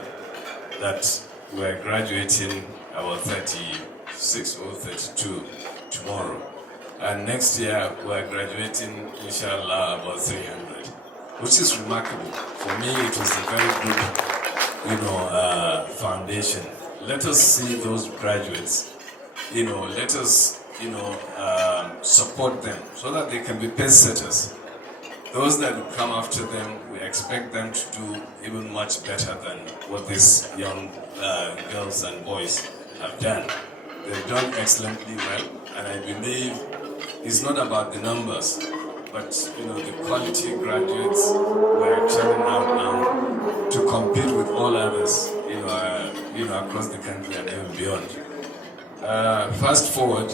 that we're graduating our 36 or 32 tomorrow. And next year we're graduating, inshallah, about 300, which is remarkable. For me, it was a very good, foundation. Let us see those graduates, let us, support them so that they can be pace setters those that will come after them, we expect them to do even much better than what these young girls and boys have done. They've done excellently well, and I believe it's not about the numbers, but the quality graduates we're churning out now to compete with all others, across the country and even beyond. Fast forward,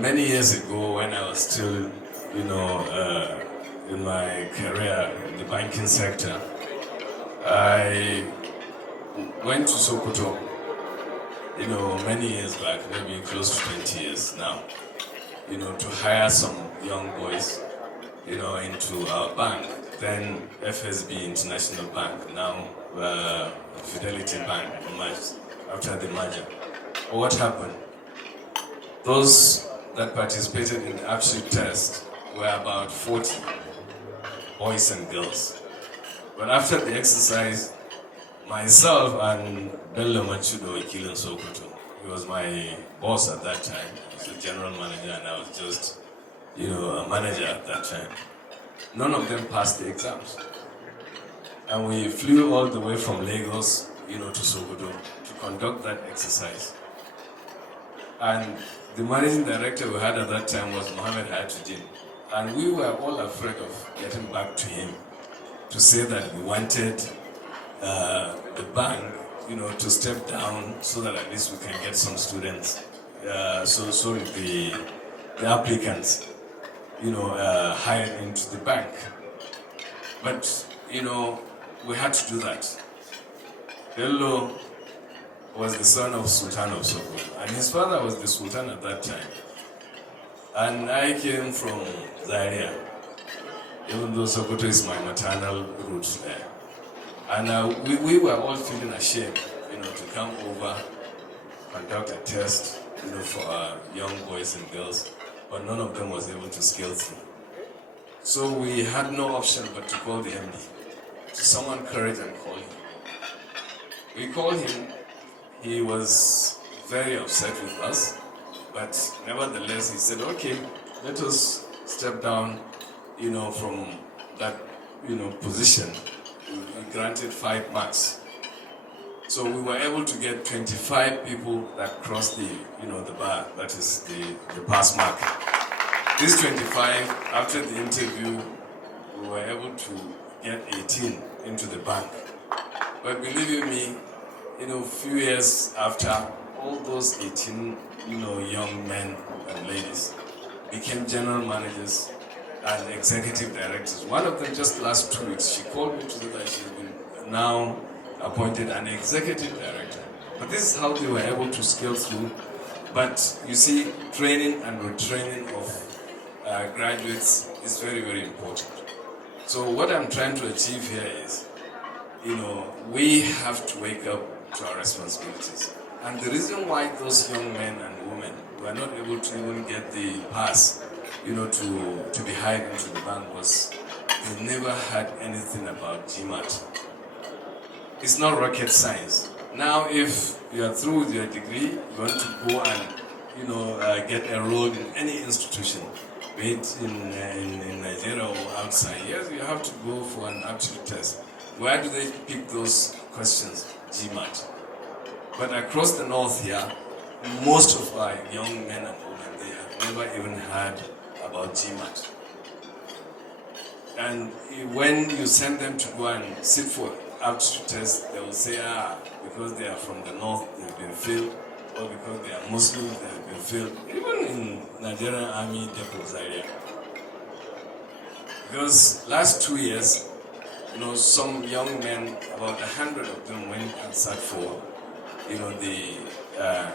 many years ago when I was still, in my career in the banking sector, I went to Sokoto, many years back, maybe close to 20 years now, to hire some young boys, into our bank, then FSB International Bank, now Fidelity Bank, after the merger. But what happened? Those that participated in the aptitude test were about 40 boys and girls. But after the exercise, myself and Bello Machudo Ikilin Sokoto, he was my boss at that time. He was the general manager and I was just, a manager at that time. None of them passed the exams. And we flew all the way from Lagos, to Sokoto to conduct that exercise. And the managing director we had at that time was Mohammed Hayatuddin. And we were all afraid of getting back to him to say that we wanted the bank, to step down so that at least we can get some students, the applicants, hired into the bank. But, we had to do that. Bello was the son of Sultan of Sokoto, and his father was the Sultan at that time. And I came from Zaria, even though Sokoto is my maternal roots there. And we were all feeling ashamed, to come over, conduct a test, for our young boys and girls, but none of them was able to scale through. So we had no option but to call the MD, to summon courage and call him. We called him. He was very upset with us, but nevertheless he said, okay, let us step down, from that, position. We granted 5 marks. So we were able to get 25 people that crossed the, the bar, that is the pass mark. These 25, after the interview, we were able to get 18 into the bank. But believe you me, a few years after, all those 18, young men and ladies became general managers and executive directors. One of them just last 2 weeks, she called me to say that she's been now appointed an executive director. But this is how they were able to scale through. But you see, training and retraining of graduates is very, very important. So what I'm trying to achieve here is, we have to wake up to our responsibilities. And the reason why those young men and women were not able to even get the pass, to be hired into the bank was they never had anything about GMAT. It's not rocket science. Now, if you are through with your degree, you want to go and, get enrolled in any institution, be it in Nigeria or outside, yes, you have to go for an aptitude test. Where do they pick those questions? GMAT. But across the north here, most of our young men and women, they have never even heard about GMAT. And when you send them to go and sit for aptitude tests, they will say, because they are from the north, they've been failed, or because they are Muslims, they have been failed. Even in Nigerian Army depots area. Because last 2 years, some young men, about 100 of them went and sat for, the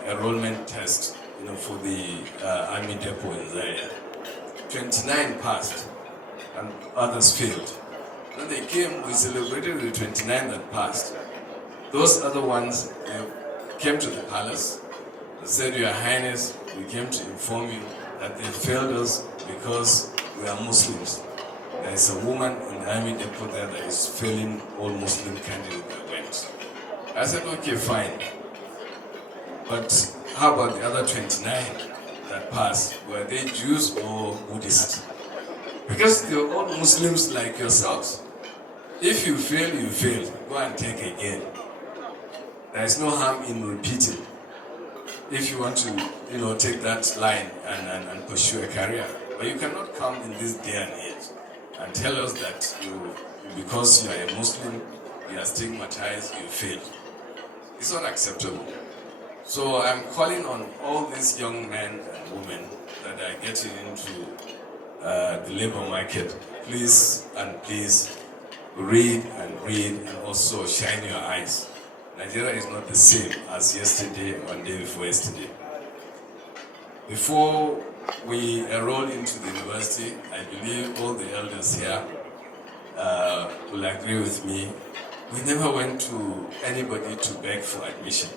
enrollment test, for the Army depot in Zaria. 29 passed, and others failed. When they came, we celebrated the 29 that passed. Those other ones came to the palace. They said, Your Highness, we came to inform you that they failed us because we are Muslims. There is a woman in the Army depot there that is failing all Muslim candidates that went. I said, okay, fine. But how about the other 29 that passed? Were they Jews or Buddhists? Because you're all Muslims like yourselves. If you fail, you fail. Go and take again. There is no harm in repeating. If you want to, take that line and pursue a career. But you cannot come in this day and age and tell us that because you are a Muslim, you are stigmatized, you failed. It's not acceptable. So I'm calling on all these young men and women that are getting into the labor market. Please read and also shine your eyes. Nigeria is not the same as yesterday or the day before yesterday. Before we enroll into the university, I believe all the elders here will agree with me. We never went to anybody to beg for admission.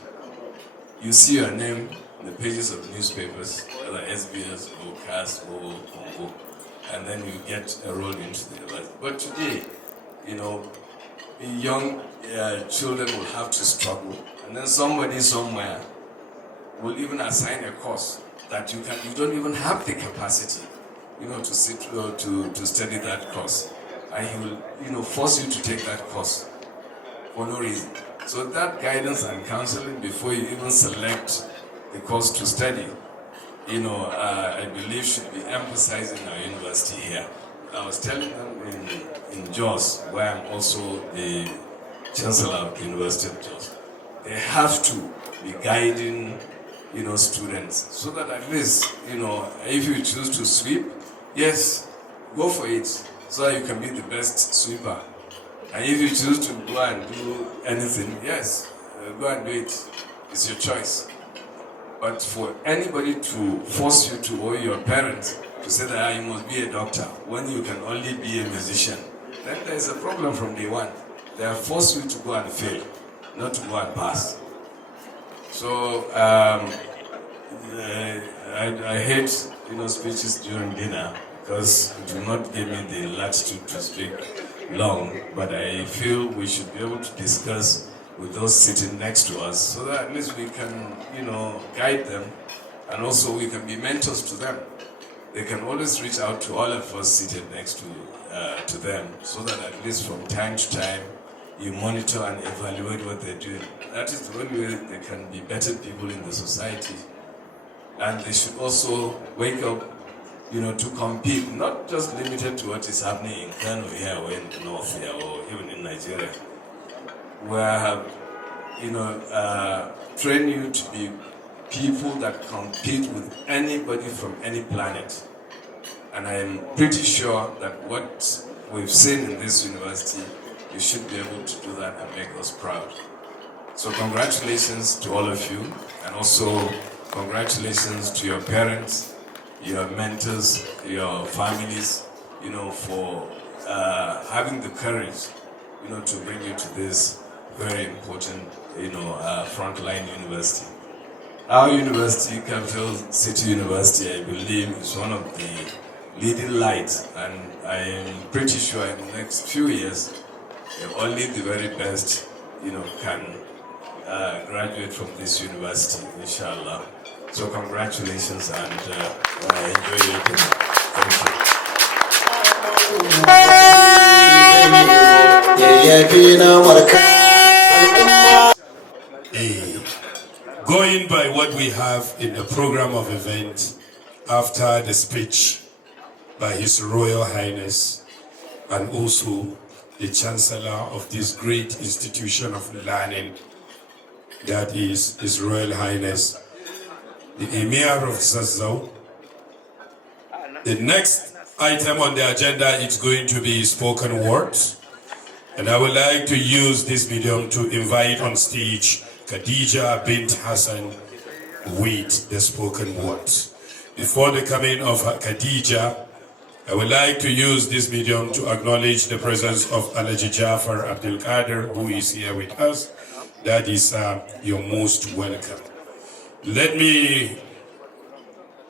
You see your name in the pages of newspapers, whether SBS or CAS or Congo, and then you get enrolled into the university. But today, young children will have to struggle, and then somebody somewhere will even assign a course that you don't even have the capacity, to sit to study that course, and he will, force you to take that course for no reason. So that guidance and counseling before you even select the course to study, I believe should be emphasized in our university here. I was telling them in Jos, where I'm also the Chancellor of the University of Jos, they have to be guiding, students, so that at least, if you choose to sweep, yes, go for it, so that you can be the best sweeper. And if you choose to go and do anything, yes, go and do it. It's your choice. But for anybody to force you to, or your parents, to say that you must be a doctor when you can only be a musician, then there is a problem from day one. They have forced you to go and fail, not to go and pass. So I hate speeches during dinner because it will not give me the latitude to speak long. But I feel we should be able to discuss with those sitting next to us, so that at least we can guide them, and also we can be mentors to them. They can always reach out to all of us seated next to them, so that at least from time to time you monitor and evaluate what they're doing. That is the only way they can be better people in the society. And they should also wake up, to compete, not just limited to what is happening in Kano here or in the north here or even in Nigeria. We have, train you to be people that compete with anybody from any planet. And I am pretty sure that what we've seen in this university, you should be able to do that and make us proud. So congratulations to all of you, and also congratulations to your parents, your mentors, your families, for having the courage, to bring you to this very important, frontline university. Our university, Capital City University, I believe, is one of the leading lights, and I am pretty sure in the next few years, only the very best, can graduate from this university, inshallah. So congratulations, and enjoy your day. Thank you. Going by what we have in the program of events after the speech by His Royal Highness and also the Chancellor of this great institution of learning, that is His Royal Highness, the Emir of Zazzau. The next item on the agenda is going to be spoken words, and I would like to use this medium to invite on stage Khadija bint Hassan with the spoken words. Before the coming of Khadija, I would like to use this medium to acknowledge the presence of Alhaji Jafar Abdul Qadir, who is here with us. That is you're most welcome. Let me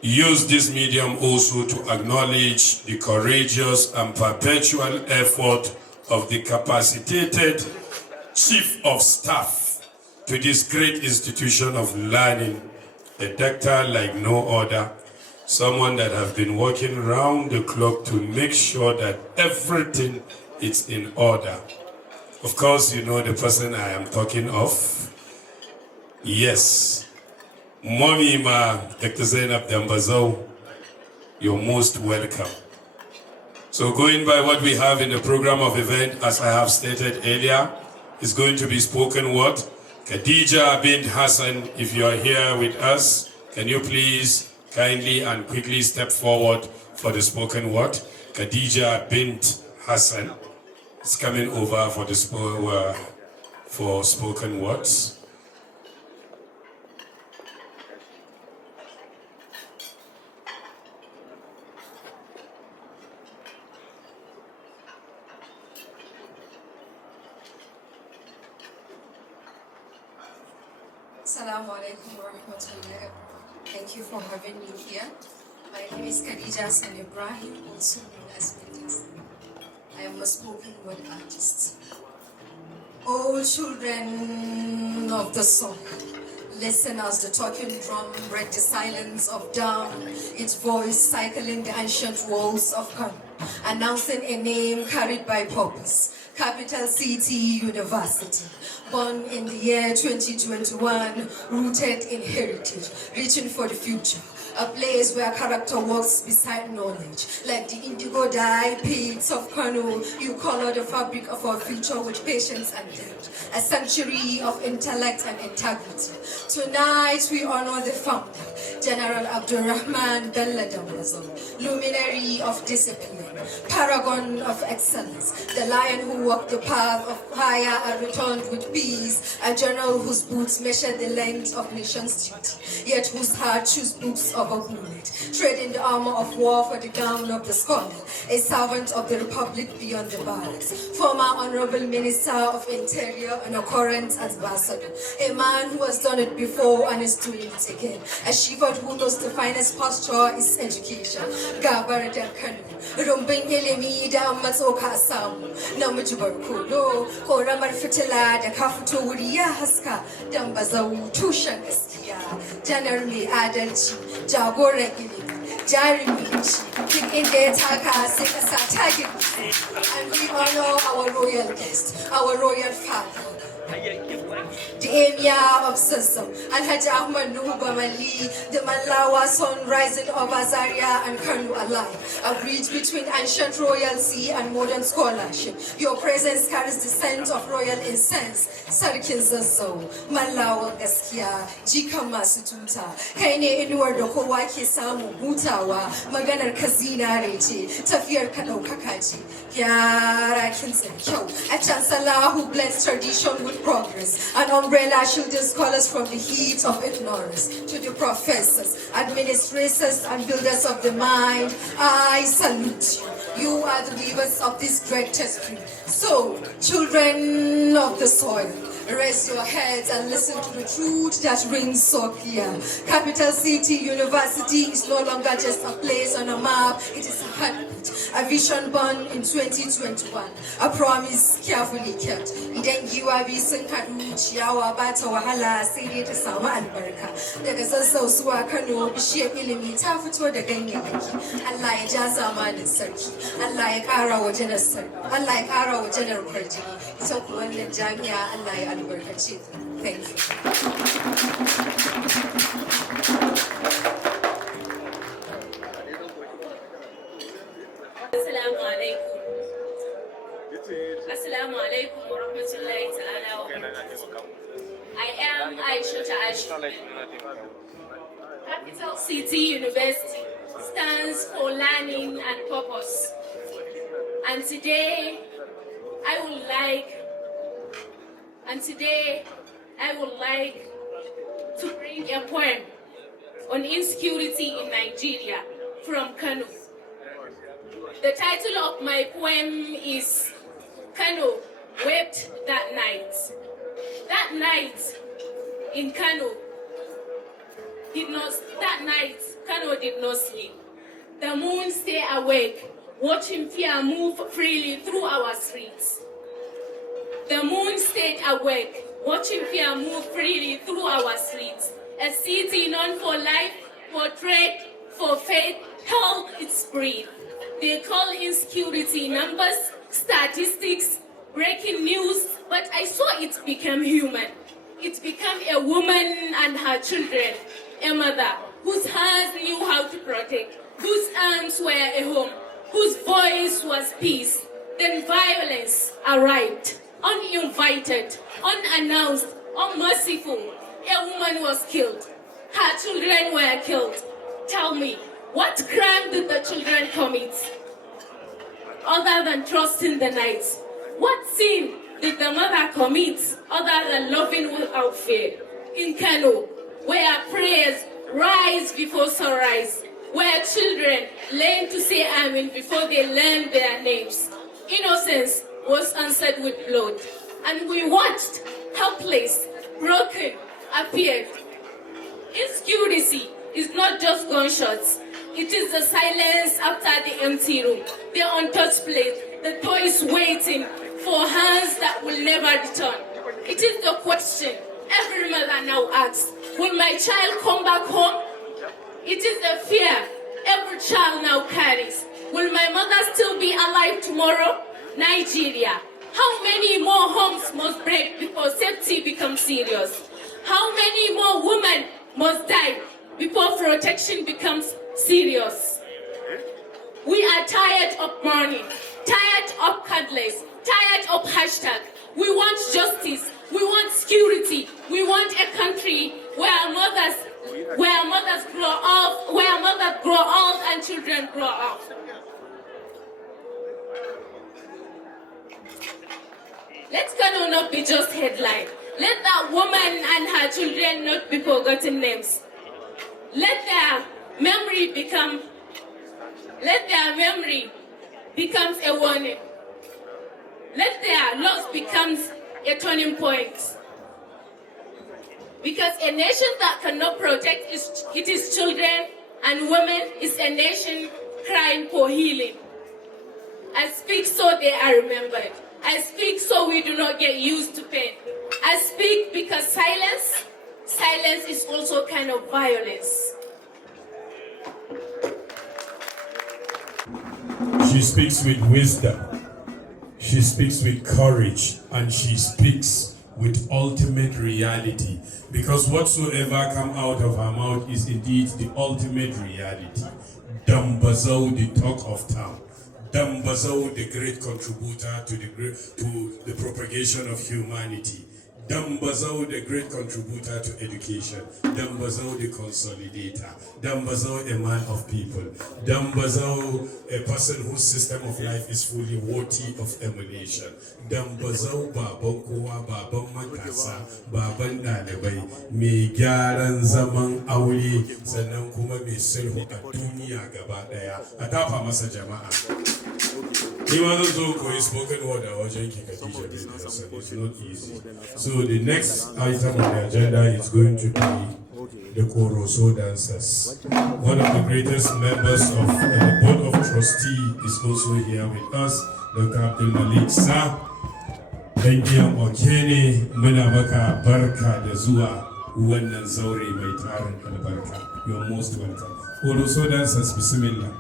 use this medium also to acknowledge the courageous and perpetual effort of the capacitated Chief of Staff to this great institution of learning, a doctor like no other, someone that have been working round the clock to make sure that everything is in order. Of course, you know the person I am talking of. Yes, Mommy Ma, Dr. Zainab Dambazo, you're most welcome. So going by what we have in the program of event, as I have stated earlier, is going to be spoken word. Khadija bint Hassan, if you are here with us, can you please kindly and quickly step forward for the spoken word? Khadija bint Hassan is coming over for the spoken words. Assalamu alaikum wa rahmatullahi. Thank you for having me here. My name is Khadija Hassan Ibrahim, also known as Bint Hassan. I am a spoken word artist. All children of the soul, listen as the talking drum break the silence of dawn, its voice cycling the ancient walls of Kano, announcing a name carried by purpose. Capital City University, born in the year 2021, rooted in heritage, reaching for the future. A place where character walks beside knowledge. Like the indigo dye peaks of Kano, you color the fabric of our future with patience and depth. A century of intellect and integrity. Tonight we honor the founder, General Abdurrahman Bello Dambazo, luminary of discipline, paragon of excellence, the lion who walked the path of fire and returned with peace, a general whose boots measure the length of nation's duty, yet whose heart choose books of a bullet, trading the armor of war for the gown of the scholar, a servant of the republic beyond the barracks, former honorable minister of interior and a current ambassador, a man who has done it before and is doing it again, a shepherd who knows the finest posture is education. Gabar da Kano, rumbin ilimi da matsoka samu, namiji barkono, koramar fitila da ka fito wuri ya haska, Dambazo tushen gaskiya, janar mai adalci, jagoran ilimi, jarumi ci, duk inda ya taka sai kasa ta girgiza. And we honor our royal guest, our royal father, the Emir of System, Alhaji Ahmad Nuhu Bamali, the Malawa sun rising over Zaria and Kano alive, a bridge between ancient royalty and modern scholarship. Your presence carries the scent of royal incense. Sarkin Zazzau, Malawa gaskiya, jikan masu tuta, kai ne inuwar da kowa ke samu hutawa, maganar ka zinare ce, tafiyar ka ɗaukaka ce, yara kin kyau, a Chancellor who blends tradition with progress, an umbrella shielding scholars from the heat of ignorance. To the professors, administrators, and builders of the mind, I salute you. You are the weavers of this great tapestry. So, children of the soil, raise your heads and listen to the truth that rings so clear. Capital City University is no longer just a place on a map, it is a heartbeat, a vision born in 2021, a promise carefully kept. Idan giwa bi sun haɗu ciyawa ba ta wahala sai dai ta samu albarka. Daga Zazzau zuwa Kano bishiyar ilimi ta fito da ganyayyaki. Allah ya ja zamanin sarki, Allah ya ƙara wa janar sarki, Allah ya ƙara wa janar kwarjini. Ita kuwa wannan jami'a Allah ya albarkace ta. Thank you. Assalamu alaikum wa rahmatullahi ta'ala wa barakatuh. I am Aisha. Capital City University stands for learning and purpose. And today I would like to bring a poem on insecurity in Nigeria from Kano. The title of my poem is Kano Wept That Night. That night in Kano Kano did not sleep. The moon stayed awake, watching fear move freely through our streets. The moon stayed awake, watching fear move freely through our streets. A city known for life, for trade, for faith held its breath. They call insecurity numbers, statistics, breaking news, but I saw it become human. It became a woman and her children, a mother whose hands knew how to protect, whose arms were a home, whose voice was peace. Then violence arrived, uninvited, unannounced, unmerciful. A woman was killed. Her children were killed. Tell me, what crime did the children commit? Other than trusting the night. What sin did the mother commit other than loving without fear? In Kano, where prayers rise before sunrise, where children learn to say Amen before they learn their names. Innocence was answered with blood, and we watched helpless, broken, appeared. Insecurity is not just gunshots. It is the silence after the empty room, the untouched plate, the toys waiting for hands that will never return. It is the question every mother now asks, will my child come back home? It is the fear every child now carries. Will my mother still be alive tomorrow? Nigeria, how many more homes must break before safety becomes serious? How many more women must die before protection becomes serious? We are tired of mourning, tired of cuddlers, tired of hashtag. We want justice, we want security, we want a country where mothers grow old and children grow up. Let Kano not be just headline. Let that woman and her children not be forgotten names. Let their memory becomes a warning. Let their loss becomes a turning point. Because a nation that cannot protect its children and women is a nation crying for healing. I speak so they are remembered. I speak so we do not get used to pain. I speak because silence is also a kind of violence. She speaks with wisdom, she speaks with courage, and she speaks with ultimate reality. Because whatsoever comes out of her mouth is indeed the ultimate reality. Dambazau, the talk of town. Dambazau, the great contributor to the propagation of humanity. Dambazau, the great contributor to education. Dambazau, the consolidator. Dambazau, a man of people. Dambazau, a person whose system of life is fully worthy of emulation. Dambazau, baban kowa, baban matasa, baban ɗalibai, mai gyaran zaman aure, sannan kuma mai sulhu a duniya gaba ɗaya. A tafa masa jama'a. Spoken word it's not easy. So the next item on the agenda is going to be the Koroso dancers. One of the greatest members of the Board of Trustees is also here with us, Dr. Abdul Malik Sa. Dangiyan Okene, muna maka barka da zuwa wannan zaure mai tarin albarka. You're most welcome. Koroso dancers, bismillah.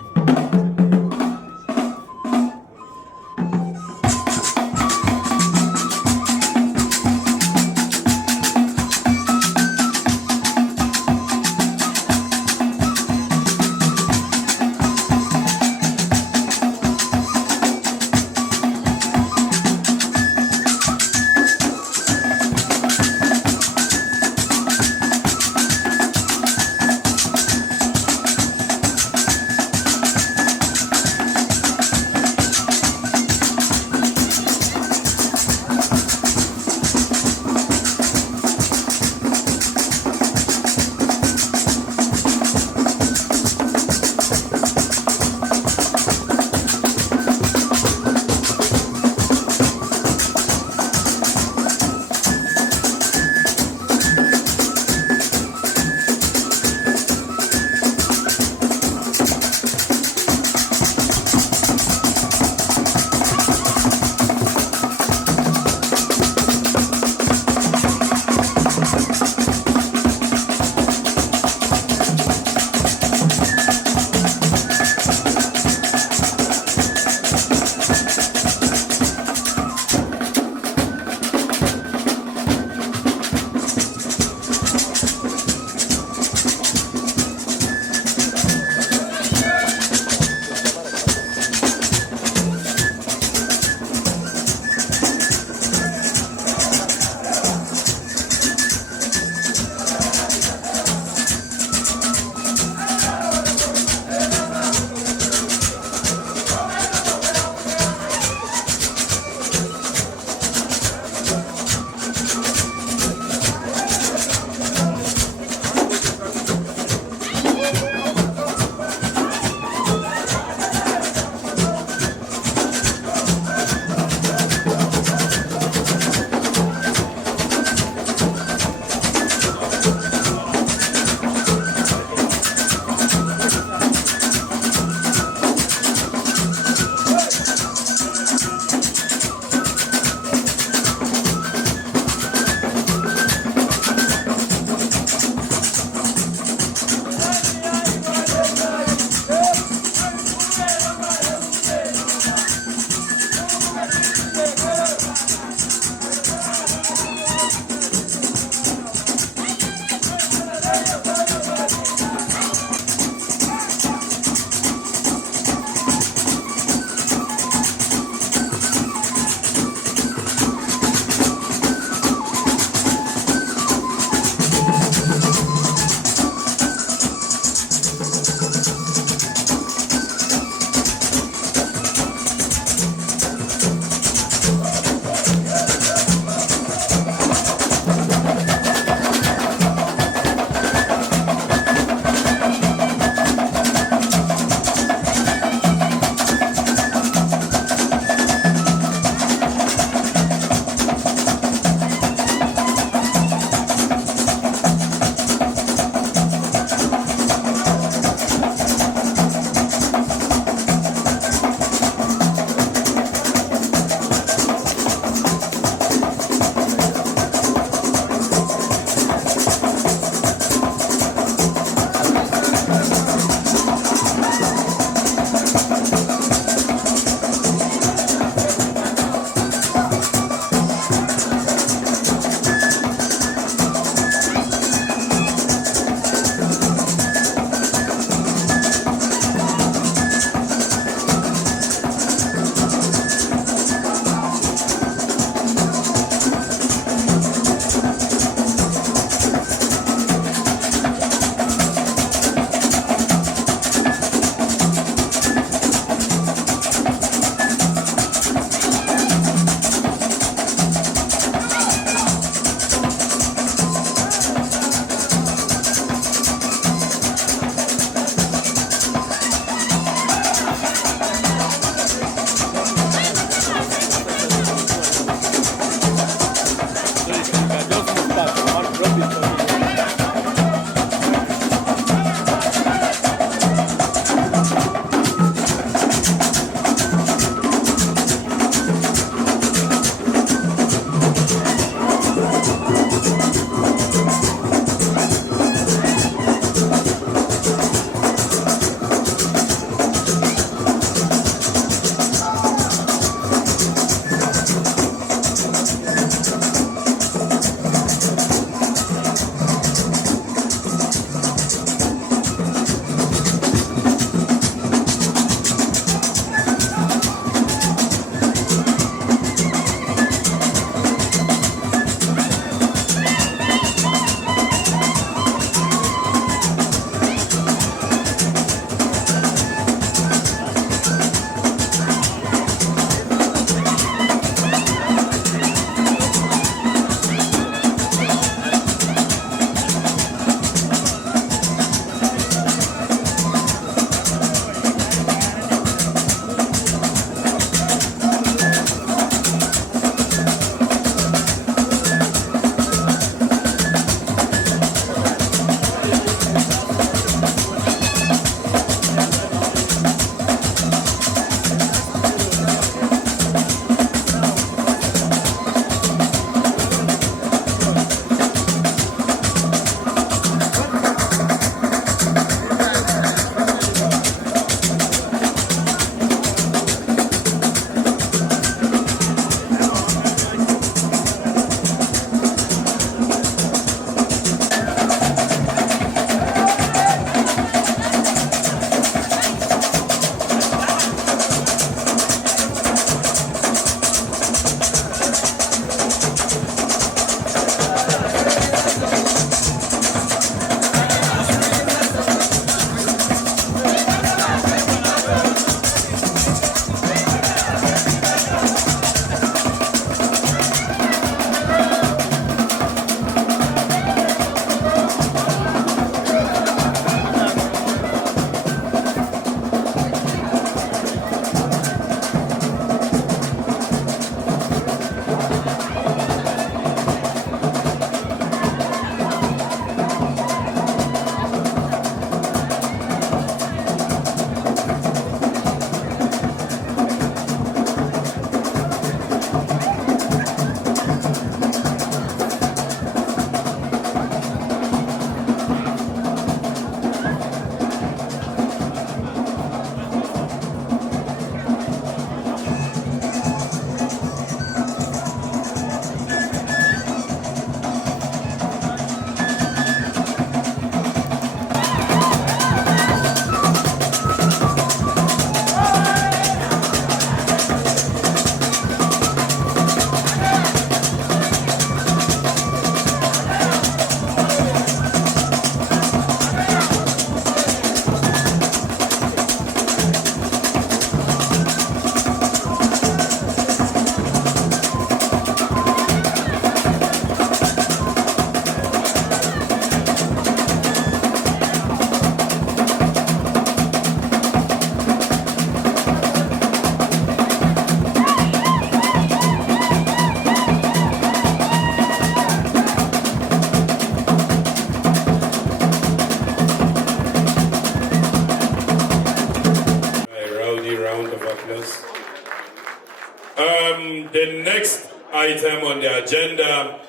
The next item on the agenda,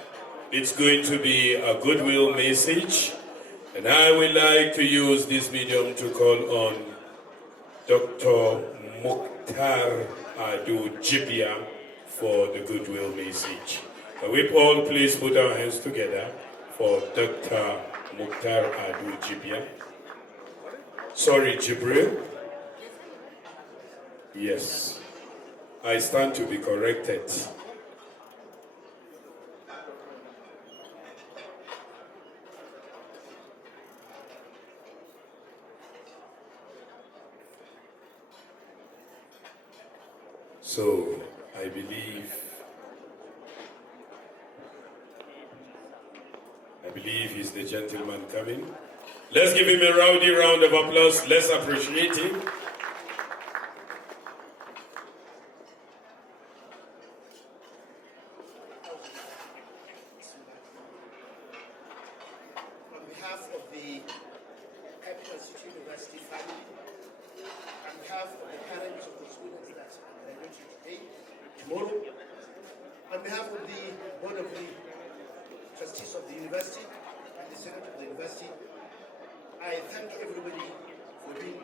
it's going to be a goodwill message. And I would like to use this medium to call on Dr. Mukhtar Adu Jibia for the goodwill message. Can we all please put our hands together for Dr. Mukhtar Adu Jibia? Sorry, Jibril? Yes. I stand to be corrected. So, I believe he's the gentleman coming. Let's give him a rowdy round of applause. Let's appreciate him. On behalf of the Capital City University family, on behalf of the parents of the students that are graduating today, tomorrow, on behalf of the board of the trustees of the university and the senate of the university, I thank everybody for being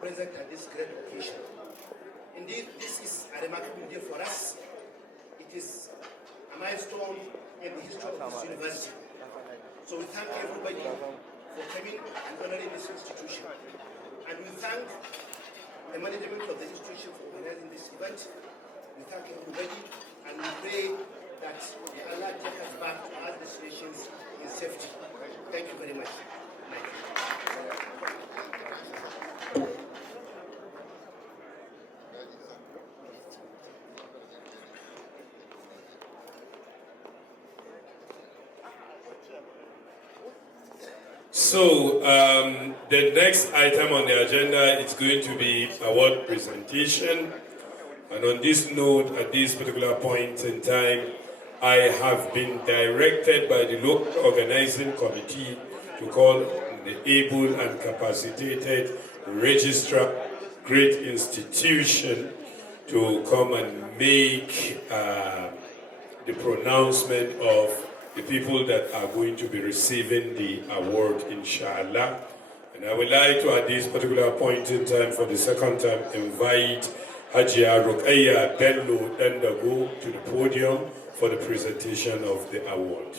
present at this great occasion. Indeed, this is a remarkable day for us. It is a milestone in the history of this university. So we thank everybody for coming and honoring this institution. And we thank the management of the institution for organizing this event. We thank everybody and we pray that Allah take us back to our destinations in safety. Thank you very much. So, the next item on the agenda is going to be award presentation. And on this note, at this particular point in time, I have been directed by the local organizing committee to call the able and capacitated registrar, great institution, to come and make the pronouncement of the people that are going to be receiving the award, inshallah. And I would like to, at this particular point in time, for the second time, invite Hajia Rukaya Bello Dandago to the podium for the presentation of the award.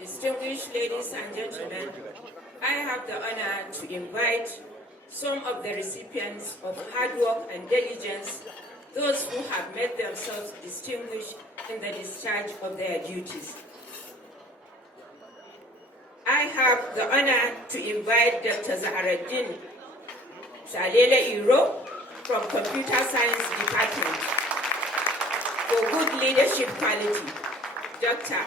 Distinguished ladies and gentlemen, I have the honor to invite some of the recipients of hard work and diligence, those who have made themselves distinguished in the discharge of their duties. I have the honor to invite Dr. Zaharaddin Salele Iro from Computer Science Department for good leadership quality. Doctor.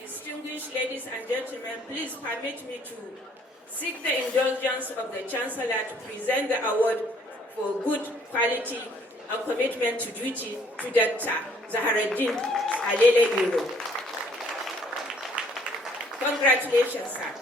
Distinguished ladies and gentlemen, please permit me to seek the indulgence of the Chancellor to present the award for good quality and commitment to duty to Dr. Zaharaddin Alele Iro. Congratulations, sir.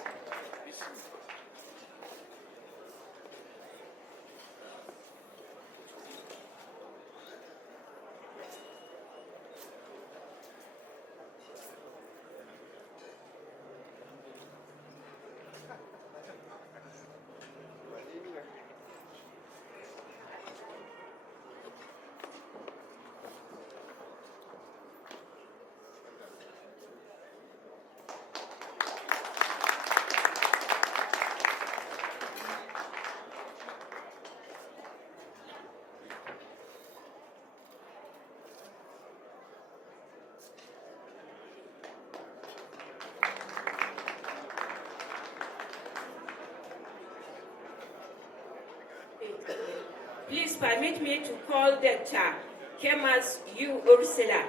permit me to call Dr. Kemas U. Ursula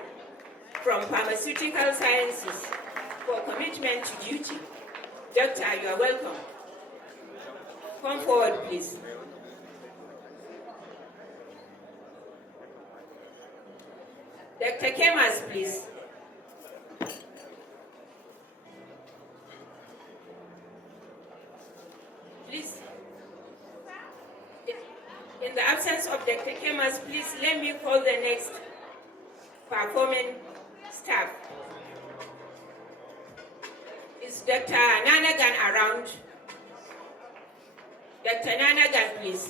from Pharmaceutical Sciences for commitment to duty. Doctor, you are welcome. Come forward, please. Dr. Kemas, please. Please. In the absence of Dr. Kemas, please let me call the next performing staff. Is Dr. Nanagan around? Dr. Nanagan, please.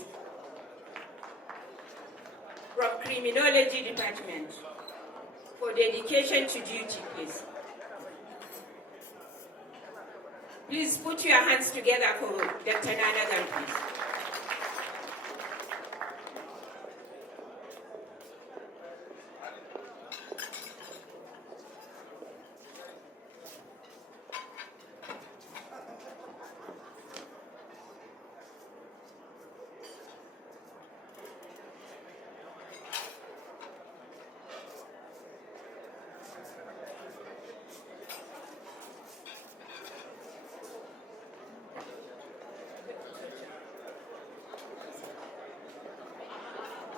From Criminology Department. For dedication to duty, please. Please put your hands together for Dr. Nanagan, please.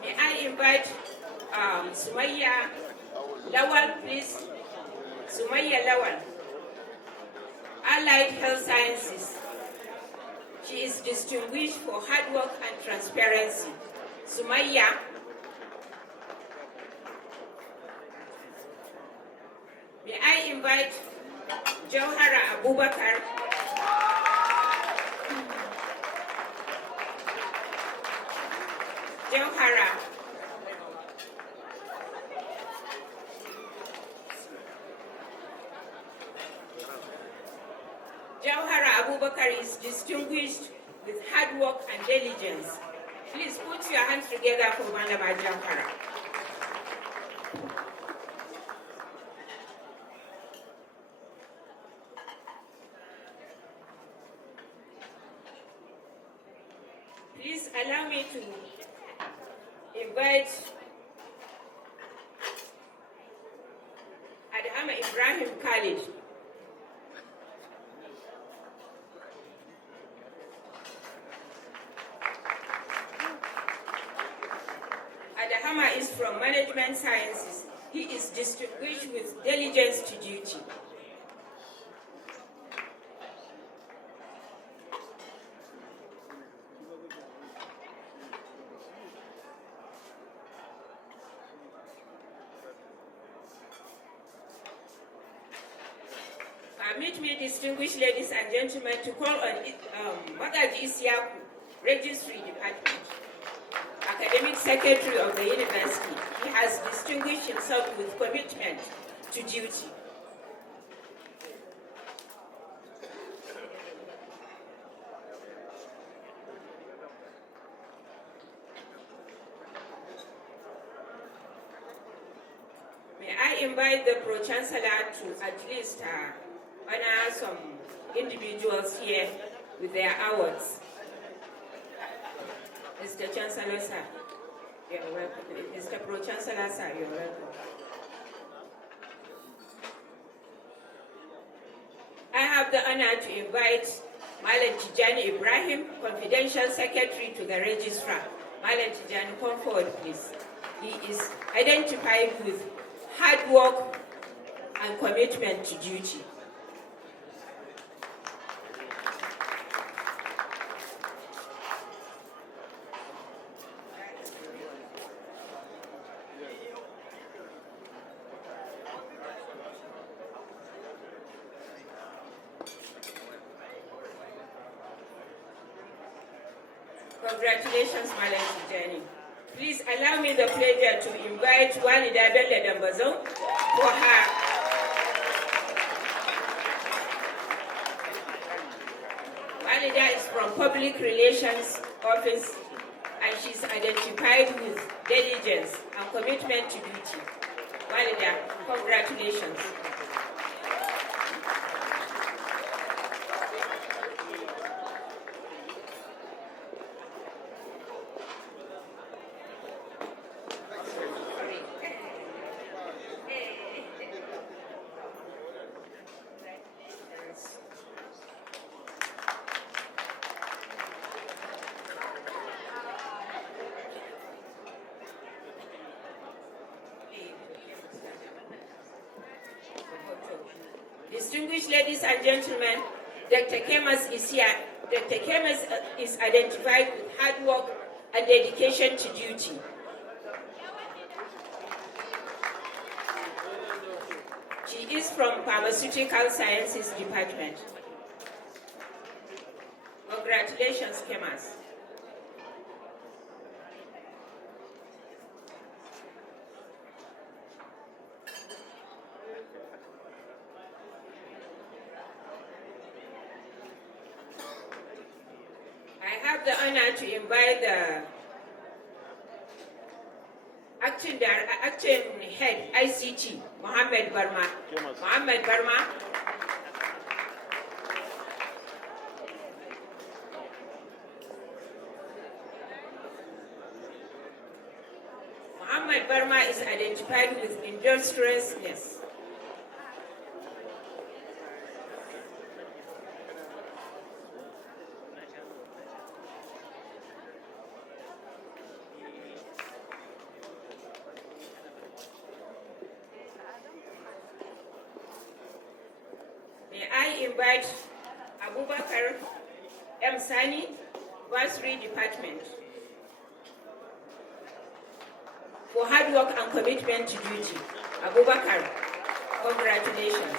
May I invite Sumaya Lawal, please. Sumaya Lawal, Allied Health Sciences. She is distinguished for hard work and transparency. Sumaya. May I invite Jauhara Abubakar. Jauhara. Jauhara Abubakar is distinguished with hard work and diligence. Please put your hands together for Malama Jauhara. Please allow me to invite Adhama Ibrahim Khalid. Adhama is from Management Sciences. He is distinguished with diligence to duty. Permit me, distinguished ladies and gentlemen, to call on Magaji Isiaku, Registry Department, Academic Secretary of the University. He has distinguished himself with commitment to duty. May I invite the Pro-Chancellor to at least honor some individuals here with their awards. Mr. Chancellor, sir, you're welcome. Mr. Pro-Chancellor, sir, you're welcome. I have the honor to invite Malam Tijani Ibrahim, Confidential Secretary to the Registrar. Malam Tijani, come forward, please. He is identified with hard work and commitment to duty. Congratulations, Malam Tijani. Please allow me the pleasure to invite Walida Bello Dambazon for her Walida is from Public Relations Office and she's identified with diligence and commitment to duty. Walida, congratulations. Distinguished ladies and gentlemen, Dr. Kemas is here. Dr. Kemas is identified with hard work and dedication to duty. She is from Pharmaceutical Sciences Department. Congratulations, Kemas. I have the honor to invite the acting head ICT, Mohammed Barma. Mohammed Barma. Mohammed Barma is identified with industriousness. May I invite Abubakar M. Sani, Bursary Department, for hard work and commitment to duty. Abubakar, congratulations.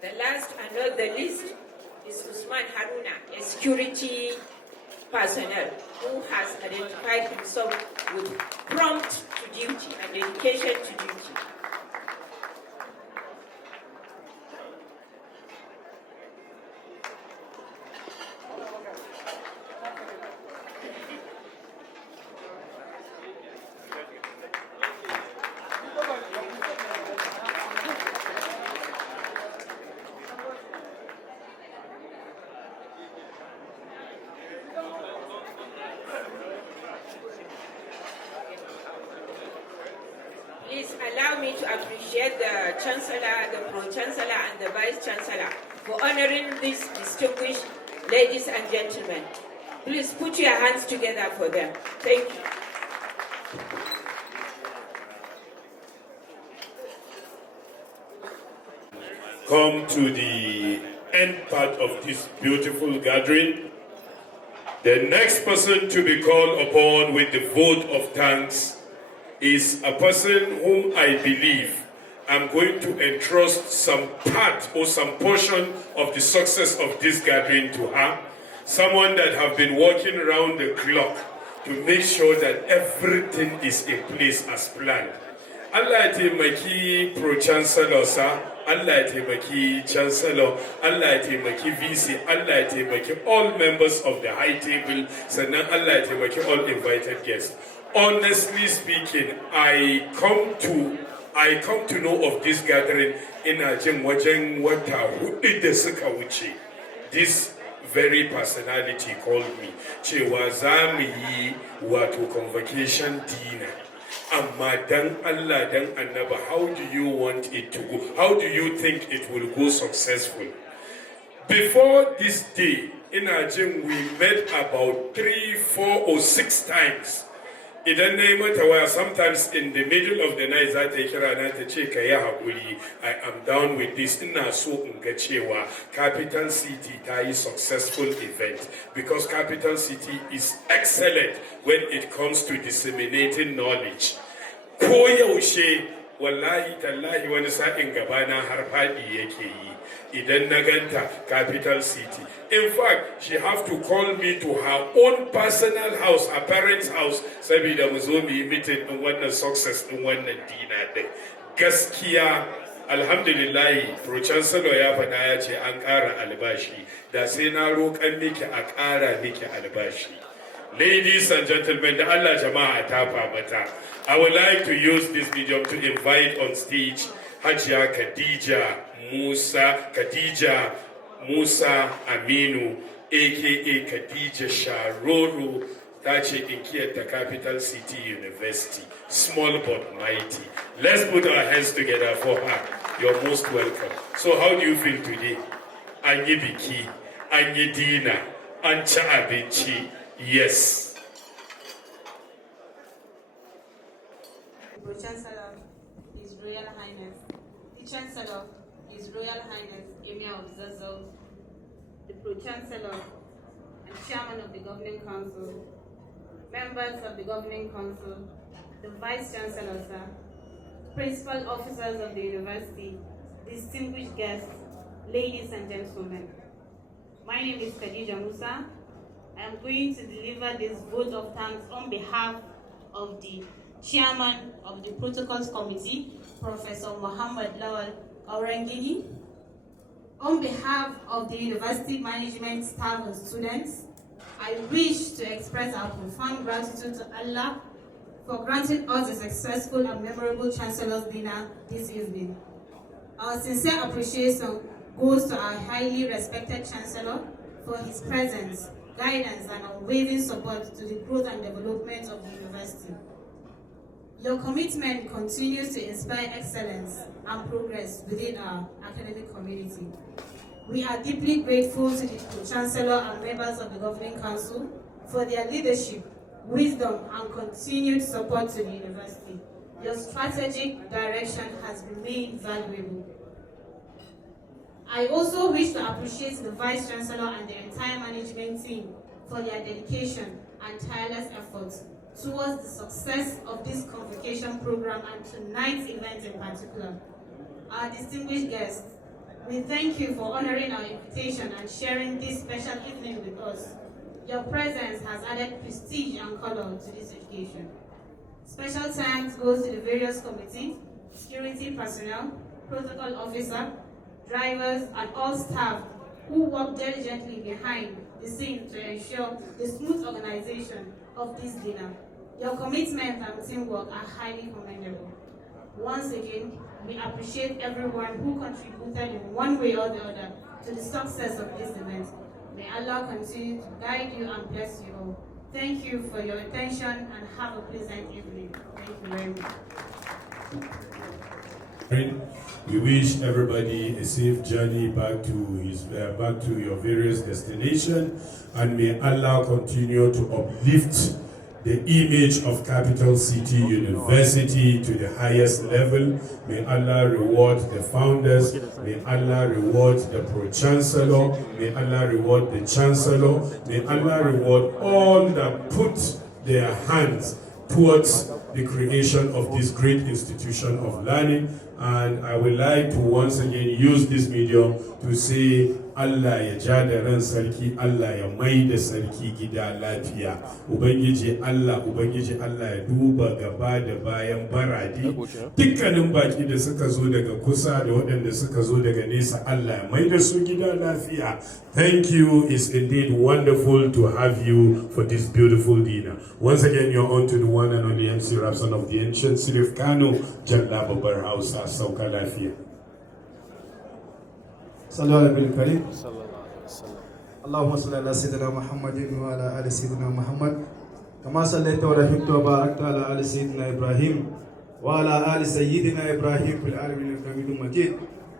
The last and not the least is Usman Haruna, a security personnel who has identified himself with prompt to duty and dedication to duty. Please allow me to appreciate the Chancellor, the Pro-Chancellor, and the Vice-Chancellor for honoring these distinguished ladies and gentlemen. Please put your hands together for them. Thank you. Come to the end part of this beautiful gathering. The next person to be called upon with the vote of thanks is a person whom I believe I'm going to entrust some part or some portion of the success of this gathering to her. Someone that have been working around the clock to make sure that everything is in place as planned. Allah ya taimaki Pro-Chancellor sa, Allah ya taimaki Chancellor, Allah ya taimaki VC, Allah ya taimaki all members of the high table, sannan Allah ya taimaki all invited guests. Honestly speaking, I come to know of this gathering in a jin wajen wata hudu da suka wuce. This very personality called me cewa za mu yi wato convocation dinner. Amma dan Allah dan annaba, how do you want it to go? How do you think it will go successful? Before this day, in our gym, we met about 3, 4, or 6 times. Idan na yi mata waya, sometimes in the middle of the night za ta yi kira na ta ce ka yi haƙuri, I am down with this. Ina so in ga cewa Capital City ta yi successful event, because Capital City is excellent when it comes to disseminating knowledge. Ko yaushe wallahi tallahi wani sa'in gabana har faɗi yake yi idan na ganta Capital City. In fact, she have to call me to her own personal house, her parents' house, saboda mu zo mu yi meeting din wannan success din wannan dina din. Gaskiya, alhamdulillah, Pro-Chancellor ya faɗa ya ce an ƙara albashi, da sai na roƙan miki a ƙara miki albashi. Ladies and gentlemen, da Allah jama'a tafa mata. I would like to use this medium to invite on stage Hajiya Khadija Musa Aminu, aka Khadija Sharoro, ta ce inkiyar ta Capital City University, small but mighty. Let's put our hands together for her. You're most welcome. So how do you feel today? An yi biki, an yi dina, an ci abinci, yes. The Chancellor, His Royal Highness, the Chancellor, His Royal Highness, Emir of Zazzau, the Pro-Chancellor and Chairman of the Governing Council, members of the Governing Council, the Vice-Chancellor, sir, principal officers of the university, distinguished guests, ladies and gentlemen. My name is Khadija Musa. I am going to deliver this vote of thanks on behalf of the Chairman of the Protocols Committee, Professor Muhammad Lawal Aurangini. On behalf of the university management, staff and students, I wish to express our profound gratitude to Allah for granting us a successful and memorable Chancellor's dinner this evening. Our sincere appreciation goes to our highly respected Chancellor for his presence, guidance, and unwavering support to the growth and development of the university. Your commitment continues to inspire excellence and progress within our academic community. We are deeply grateful to the Chancellor and members of the Governing Council for their leadership, wisdom, and continued support to the university. Your strategic direction has remained valuable. I also wish to appreciate the Vice-Chancellor and the entire management team for their dedication and tireless efforts towards the success of this Convocation program and tonight's event in particular. Our distinguished guests, we thank you for honoring our invitation and sharing this special evening with us. Your presence has added prestige and color to this occasion. Special thanks goes to the various committees, security personnel, protocol officer, drivers, and all staff who work diligently behind the scenes to ensure the smooth organization of this dinner. Your commitment and teamwork are highly commendable. Once again, we appreciate everyone who contributed in one way or the other to the success of this event. May Allah continue to guide you and bless you all. Thank you for your attention and have a pleasant evening. Thank you very much. We wish everybody a safe journey back to your various destinations, and may Allah continue to uplift the image of Capital City University to the highest level. May Allah reward the founders. May Allah reward the Pro-Chancellor. May Allah reward the Chancellor. May Allah reward all that put their hands towards the creation of this great institution of learning. And I would like to once again use this medium to say Allah ya ja da ran sarki, Allah ya mai da sarki gida lafiya. Ubangiji Allah ya duba gaba da bayan baradi. Dukkanin baki da suka zo daga kusa da waɗanda suka zo daga nesa, Allah ya mai da su gida lafiya. Thank you. It's indeed wonderful to have you for this beautiful dinner. Once again, you're on to the one and only MC Rapson of the ancient city of Kano, Jalla Babar Hausa, Sauka Lafiya. صلى الله عليه الكريم اللهم صل على سيدنا محمد وعلى آل سيدنا محمد كما صليت ورحمت وباركت على آل سيدنا إبراهيم وعلى آل سيدنا إبراهيم في العالمين إنك حميد مجيد.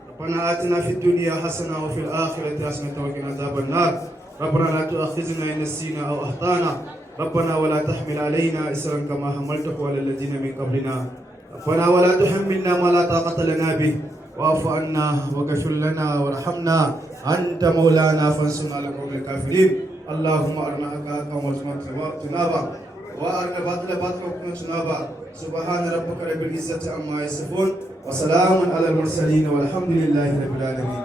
ربنا آتنا في الدنيا حسنة وفي الآخرة حسنة وقنا عذاب النار. ربنا لا تؤاخذنا إن نسينا أو أخطأنا. ربنا ولا تحمل علينا إصرا كما حملته على الذين من قبلنا. ربنا ولا تحملنا ما لا طاقة لنا به واعف عنا واغفر لنا وارحمنا أنت مولانا فانصرنا على القوم الكافرين. اللهم أرنا حقا وارزقنا اجتنابا وأرنا باطلا باطلا وارزقنا اجتنابا. سبحان ربك رب العزة عما يصفون وسلام على المرسلين والحمد لله رب العالمين.